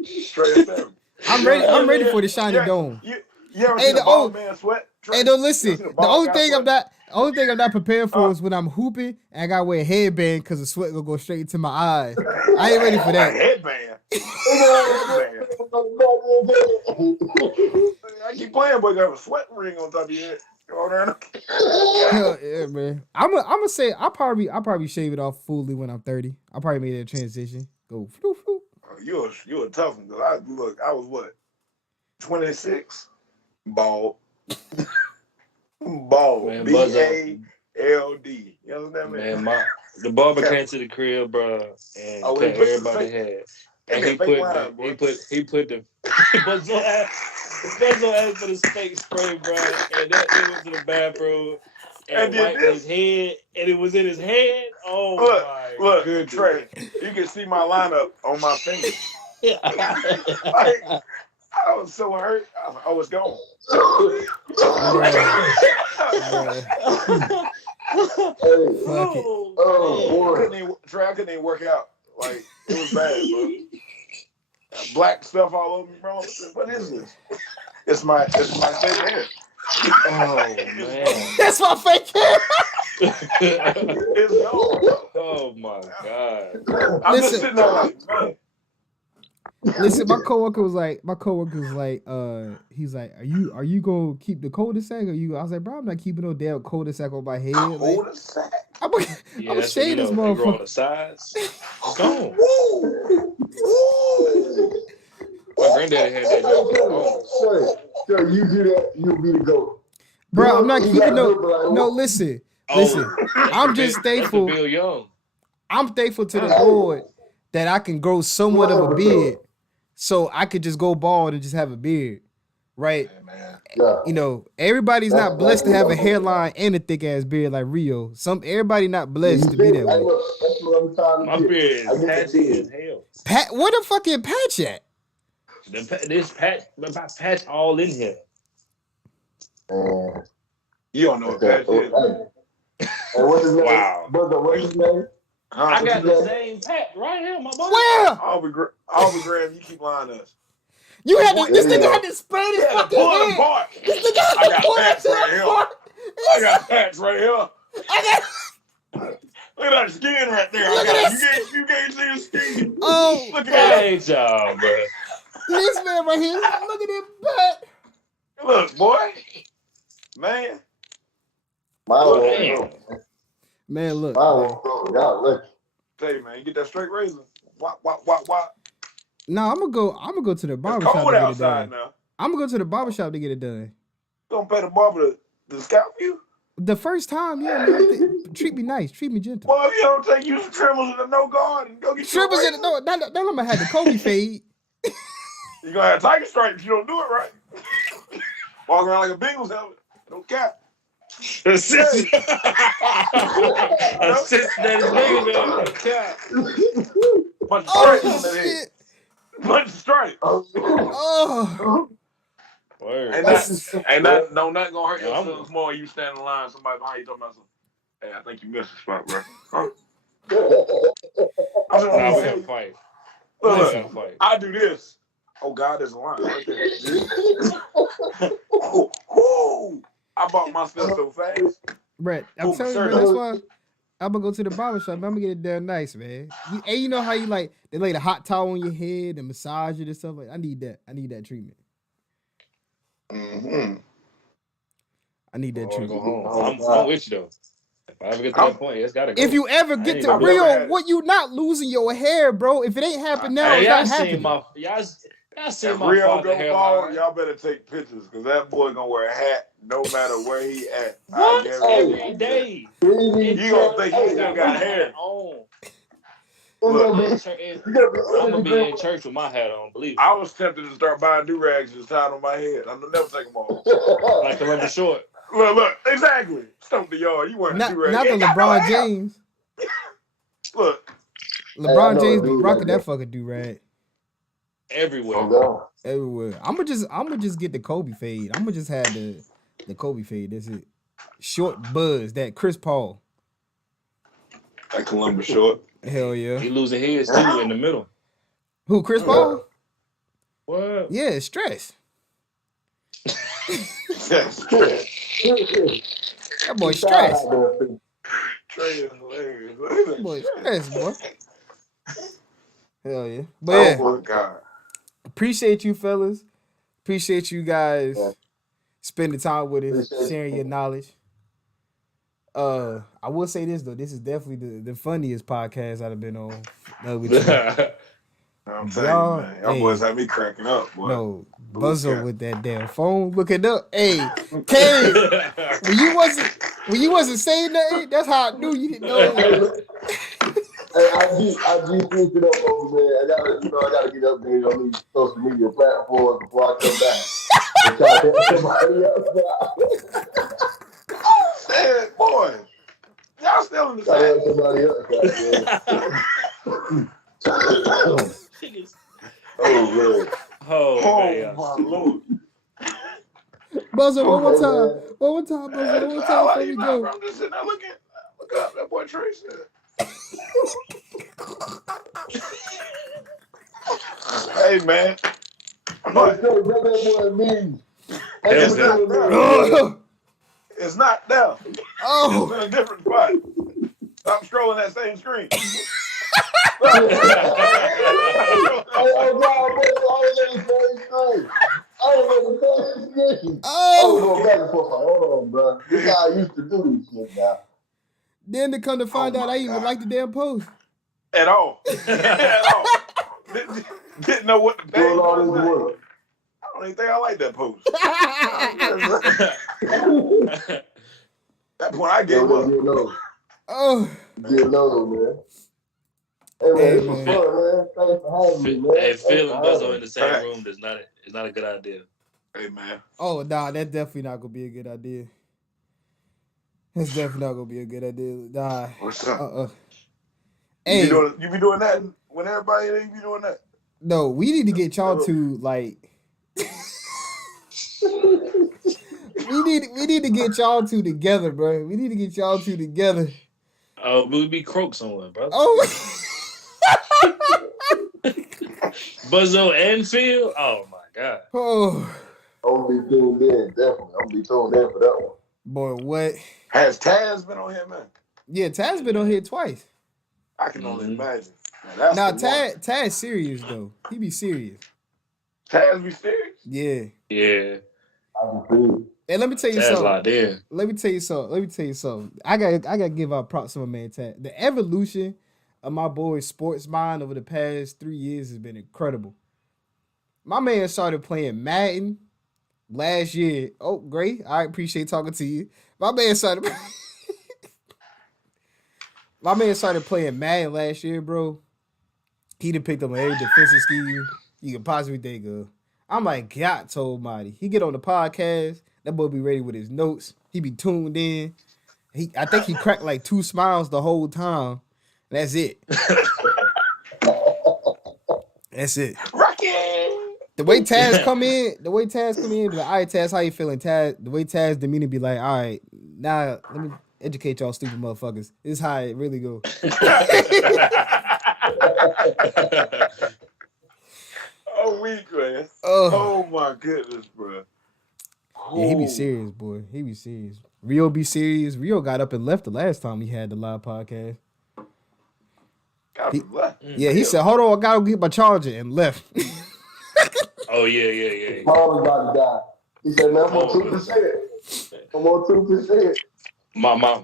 Straight terrible. I'm ready for the shiny dome. You ever seen a bald man sweat? Trey? Hey, don't listen. The only thing I'm not prepared for is when I'm hooping and I gotta wear a headband because the sweat gonna go straight into my eyes. I ain't ready for that. A headband. I keep playing, but you have a sweat ring on top of your head. Hell yeah, man. I'm gonna say I'll probably shave it off fully when I'm 30. I'll probably make that transition. Go floop, floop. You're a tough one. I was what? 26? Bald. Bald. Man, B-A-L-D. You understand me? Man, the barber came to the crib, bro, and cut everybody's head. And he put the Buzzo ass for the steak spray, bro. And that thing went to the bathroom and wiped his head, and it was in his head. Oh my goodness. Trey, you can see my lineup on my finger. I was so hurt. I was gone. Trey, I couldn't even work out. Like, it was bad, bro. Black stuff all over me, bro. What is this? It's my fake hair. Oh man, that's my fake hair. It's gone. Oh my god. I'm just sitting there like, man. Listen, my coworker was like, he's like, are you gonna keep the cul-de-sac? I was like, bro, I'm not keeping no damn cul-de-sac on my head. Cul-de-sac? I'm gonna shave this motherfucker. Grow on the sides. It's gone. My granddaddy had that joke. So you do that, you'll be the GOAT. Bro, I'm not keeping no. Listen. I'm just thankful. Bill Young. I'm thankful to the Lord that I can grow somewhat of a beard, so I could just go bald and just have a beard, right? Yeah. You know, everybody's not blessed to have a hairline and a thick ass beard like Rio. Everybody not blessed to be that way. My beard is patchy as hell. Where the fucking patch at? This patch all in here. You don't know what patch is. And what's his name? Wow. Brother, what's his name? I got the same patch right here, my boy. Where? Aubrey Graham, you keep lying to us. You had this nigga had to spray his fucking head. Apart. This nigga had to pull that shit apart. I got patch right here. Look at that skin right there. You can't see his skin. Oh, look at that. Hey, y'all, bro. This man right here. Look at that butt. Look, boy. Man. Man, look. Y'all look. Tell you, man, you get that straight razor. Wop. No, I'm gonna go to the barber shop. It's cold outside now. I'm gonna go to the barber shop to get it done. You gonna pay the barber to scalp you? The first time, yeah, man, treat me nice, treat me gentle. Well, if you don't take you some trimmers in the no guard and go get trimmers in the no. Now I'm gonna have the Kobe fade. You gonna have tiger stripes if you don't do it right. Walk around like a Bengals helmet. No cap. Assist that nigga, man. No cap. Bunch of stripes on that head. Bunch of stripes. Oh. Word. Ain't nothing gonna hurt your feelings more. You stand in line, somebody behind you talking about something. Hey, I think you missed the spot, bro. Huh? We gotta fight. Look, I do this. Oh God, there's a line right there. I bought my stuff so fast. Brett, I'm telling you, man, that's why I'm gonna go to the barber shop. I'm gonna get it done nice, man. And you know how you like they lay the hot towel on your head and massage it and stuff like. I need that treatment. Mm-hmm. I need that treatment. Go home. I'm with you though. If I ever get to that point, it's gotta go. If you ever get to real, what you not losing your hair, bro? If it ain't happened now, it's not happening. Y'all seen my Rio go bald, y'all better take pictures because that boy gonna wear a hat no matter where he at. What? Every day. You gonna think he still got hair? I'm gonna be in church with my hat on. Believe me. I was tempted to start buying do rags and tie on my head. I'll never take them off. Like Columbus Short. Look, exactly. Stump the yard. You wearing a do rag? Not the LeBron James. Look, LeBron James be rocking that fucking do rag everywhere. Everywhere. I'm gonna just get the Kobe fade. I'm gonna just have the Kobe fade. That's it. Short buzz, that Chris Paul. Like Columbus Short. Hell yeah. He losing his too in the middle. Who, Chris Paul? What? Yeah, stress. That boy stress. Trey is hilarious. That boy stress, boy. Hell yeah. But yeah. Oh my God. Appreciate you, fellas. Appreciate you guys spending time with us, sharing your knowledge. I will say this though, this is definitely the funniest podcast I've been on. I'm saying, man, y'all boys have me cracking up, boy. No, Buzzo with that damn phone looking up. Hey, Kez, when you wasn't saying nothing, that's how I knew you didn't know. Hey, I just think it up over there. I gotta get up there on these social media platforms before I come back and try to help somebody else out. Hey, boy, y'all still in the same. Oh man. My Lord. Buzzo, one more time. One more time, Buzzo. One more time before we go. I'm just sitting there looking up that boy Trey said. Hey, man. It's not there. Oh. It's in a different spot. Stop scrolling that same screen. Hold on, bro. This is how I used to do this shit now. Then to come to find out, I even like the damn post. At all. At all. Didn't know what the page was. I don't even think I like that post. That point I gave up. Oh. Get low, man. Hey, man, this was fun, man. Thanks for having me, man. Hey, Phil and Buzzo in the same room is not a good idea. Hey, man. Oh, nah, that's definitely not gonna be a good idea. That's definitely not gonna be a good idea. Nah. What's up? Hey, you be doing that when everybody ain't be doing that? No, we need to get y'all to like. we need to get y'all two together, bro. We need to get y'all two together. Oh, we'll be croak somewhere, bro. Oh. Buzzo and Phil. Oh my God. Oh. I'm gonna be tuned in, definitely. I'm gonna be tuned in for that one. Boy, what? Has Taz been on here, man? Yeah, Taz been on here twice. I can only imagine. Now, Taz serious though. He be serious. Taz be serious? Yeah. Yeah. And let me tell you Taz something. Locked in. Let me tell you something. I gotta give out props to my man Taz. The evolution of my boy's sports mind over the past 3 years has been incredible. My man started playing Madden last year. Oh, great. I appreciate talking to you. My man started playing Madden last year, bro. He done picked up every defensive scheme you could possibly think of. I'm like, God almighty. He get on the podcast. That boy be ready with his notes. He be tuned in. I think he cracked like 2 smiles the whole time. That's it. That's it. Rocky! The way Taz come in, be like, all right, Taz, how you feeling? Taz, the way Taz demeanor be like, all right, now let me educate y'all stupid motherfuckers. This is how it really go. Oh, weak, man. Oh, my goodness, bro. Yeah, he be serious, boy. He be serious. Rio be serious. Rio got up and left the last time he had the live podcast. He said, hold on, I gotta get my charger, and left. Oh, yeah. Paul was about to die. He said, man, I'm on 2%. I'm on 2%.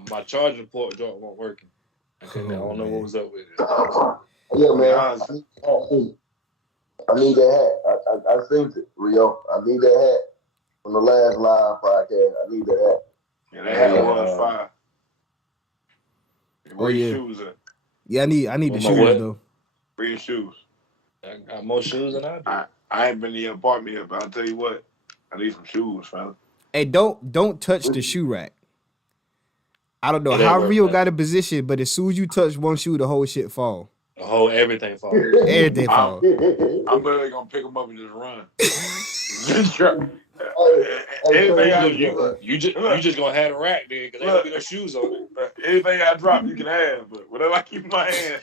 My charging port joint wasn't working. I don't know what was up with it. Yeah, man. I need that hat. I seen it, Rio. I need that hat from the last live podcast. I need that hat. Yeah, that hat was fire. Oh, yeah. Shoes at? Yeah, I need the shoes, though. for your shoes. I got more shoes than I do. I ain't been in your apartment yet, but I'll tell you what, I need some shoes, fella. Hey, don't touch the shoe rack. I don't know how Rio got a position, but as soon as you touch one shoe, the whole shit fall. The whole everything fall. Everything fall. I'm literally gonna pick them up and just run. Anything you just gonna have a rack then because there ain't gonna be no shoes on it. Anything I drop, you can have, but whatever I keep in my hand.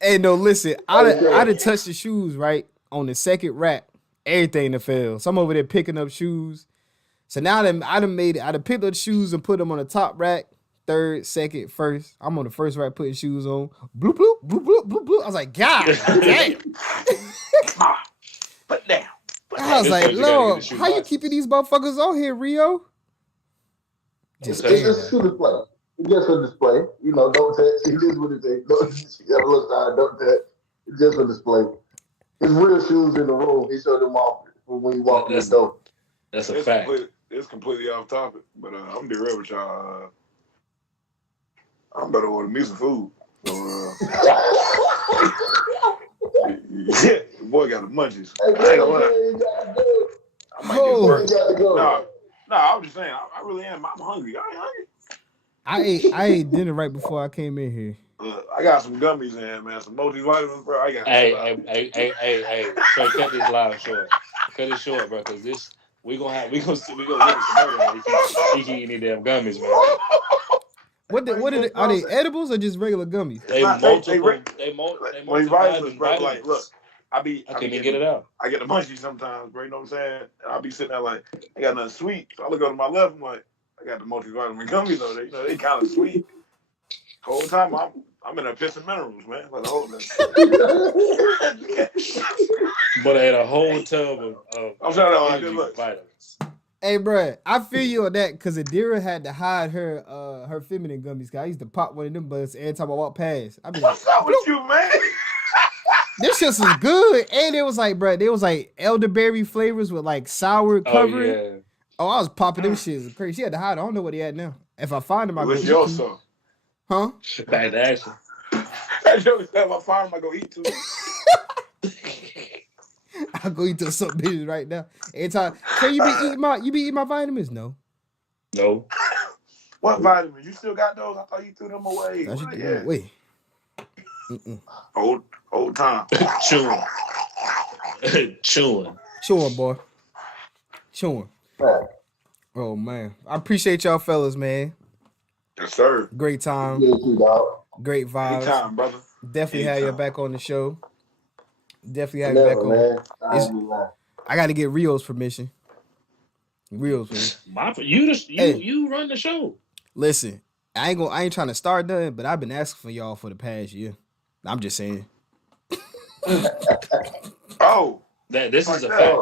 Hey, no, listen, I'd have touched the shoes right on the second rack. Everything to fail. So I'm over there picking up shoes. So now I done picked up shoes and put them on the top rack. Third, second, first. I'm on the first rack putting shoes on. Bloop, bloop, bloop, bloop, bloop, bloop. I was like, God damn. Put down. I was like, Lord, how you keeping these motherfuckers on here, Rio? It's just a display. It's just a display. You know, don't touch. It is what it is. Don't touch. It's just a display. It's real shoes in the room. He showed them off when you walk in the door. That's a fact. It's completely off topic, but I'm gonna be real with y'all. I'm better order me some food. So, yeah, the boy got the munchies. I ain't gonna lie. I might go. No, I was just saying. I really am. I'm hungry. I ain't hungry. I ate dinner right before I came in here. I got some gummies in here, man. Some multivitamins, bro. I got. Hey. Trey, cut this live short. Cut it short, bro. Cause this we gonna get some murder. He can eat any damn gummies, man. Are they edibles or just regular gummies? They multivitamins, bro. Like, look, I can't even get it out. I get the munchies sometimes, bro. You know what I'm saying? And I'll be sitting there like, I got nothing sweet. So I look over to my left, I'm like, I got the multivitamin gummies though. They kind of sweet. The whole time I'm in a piss and minerals, man. Like the whole thing. But I had a whole tub of I'm trying to look. Vitamins. Hey, bro, I feel you on that because Adira had to hide her feminine gummies. I used to pop one of them butts every time I walk past. I be like, what's up with you, man? This shit was good. And it was like, bro, there was like elderberry flavors with like sour covering. Oh, yeah. Oh, I was popping them shits crazy. She had to hide. I don't know what he had now. If I find him, I go eat your too. son? Huh? Back to action. That joke is that if I find him, I go eat too. I'll go eat those some bitches right now. Every time, can you be eating my vitamins? No. What vitamins? You still got those? I thought you threw them away. Wait. Old time. Chewing, boy. Chewing. Oh man, I appreciate y'all fellas, man. Yes, sir. Great time. Great vibes. Anytime, brother. Definitely have you back on the show. Definitely have you back on. I got to get Rio's permission. You run the show. Listen, I ain't trying to start nothing, but I've been asking for y'all for the past year. I'm just saying. This is a fact.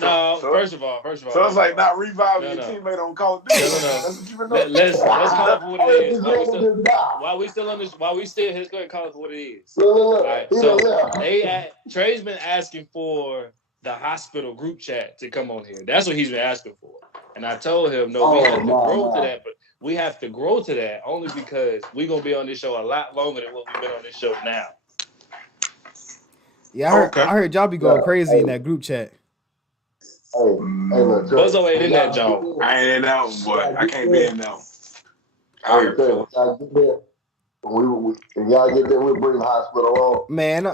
No, first of all. So it's like not reviving your teammate on Call of Duty. Let's call it for what it is. While we still here, let's go ahead and call it for what it is. Right, so Trey's been asking for the hospital group chat to come on here. That's what he's been asking for. And I told him, we have to grow to that, but we have to grow to that only because we're going to be on this show a lot longer than what we've been on this show now. Yeah, I heard y'all be going crazy in that group chat. Buzzo ain't in that joint. I ain't in that one, boy. I can't be in that one. If y'all get there, we'll bring the hospital on. Man,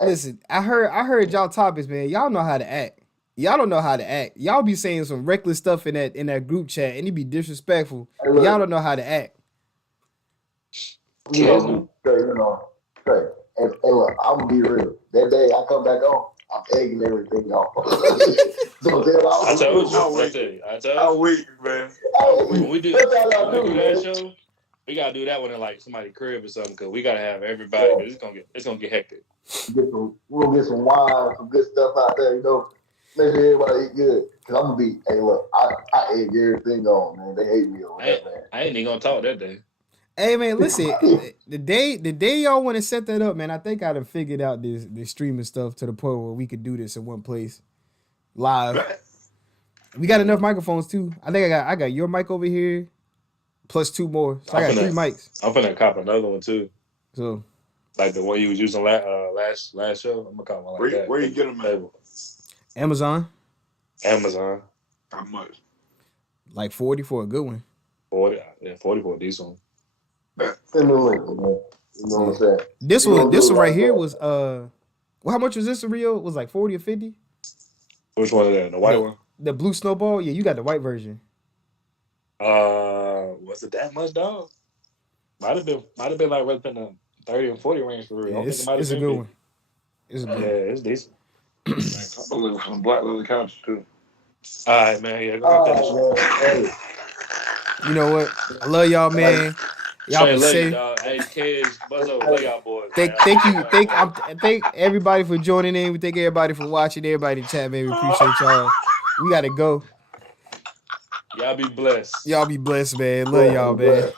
listen, I heard y'all topics, man. Y'all know how to act. Y'all don't know how to act. Y'all be saying some reckless stuff in that group chat, and it be disrespectful. Y'all don't know how to act. Trey, and look, I'm gonna be real. That day I come back on, I'm egging everything off. I told you. I'm weak, man. When we do that show, we gotta do that one in like somebody's crib or something, because we gotta have everybody. Cause it's gonna get hectic. We'll get some wine, some good stuff out there, Make sure everybody eat good. Cause I'm gonna be, hey, look, I egg everything on, man. They hate me over that, man. I ain't even gonna talk that day. Hey man, listen, the day y'all want to set that up, man, I think I done figured out this streaming stuff to the point where we could do this in one place, live. We got enough microphones too. I think I got your mic over here, plus 2 more. So I got 3 mics. I'm finna cop another one too. So, like the one you was using last show. I'm gonna call one like that. Where you get them at? Amazon. How much? Like 40 for a good one. 40 for a decent one. Send me a link, man. You know what I'm saying? This one right here was well, how much was this, Rio? It was like 40 or 50? Which one is that? The white one? The blue snowball? Yeah, you got the white version. Was it that much, dog? Might have been like right in the 30 and 40 range for real. Yeah, it's a good one. It's a good one. Yeah, it's decent. I believe some black leather couches too. All right, man. Yeah, go Hey. You know what? I love y'all, man. Y'all be safe. Hey, Kez, Buzzo, love y'all boys. Thank everybody for joining in. We thank everybody for watching. Everybody in the chat, man. We appreciate y'all. We gotta go. Y'all be blessed. Y'all be blessed, man. Love y'all, man.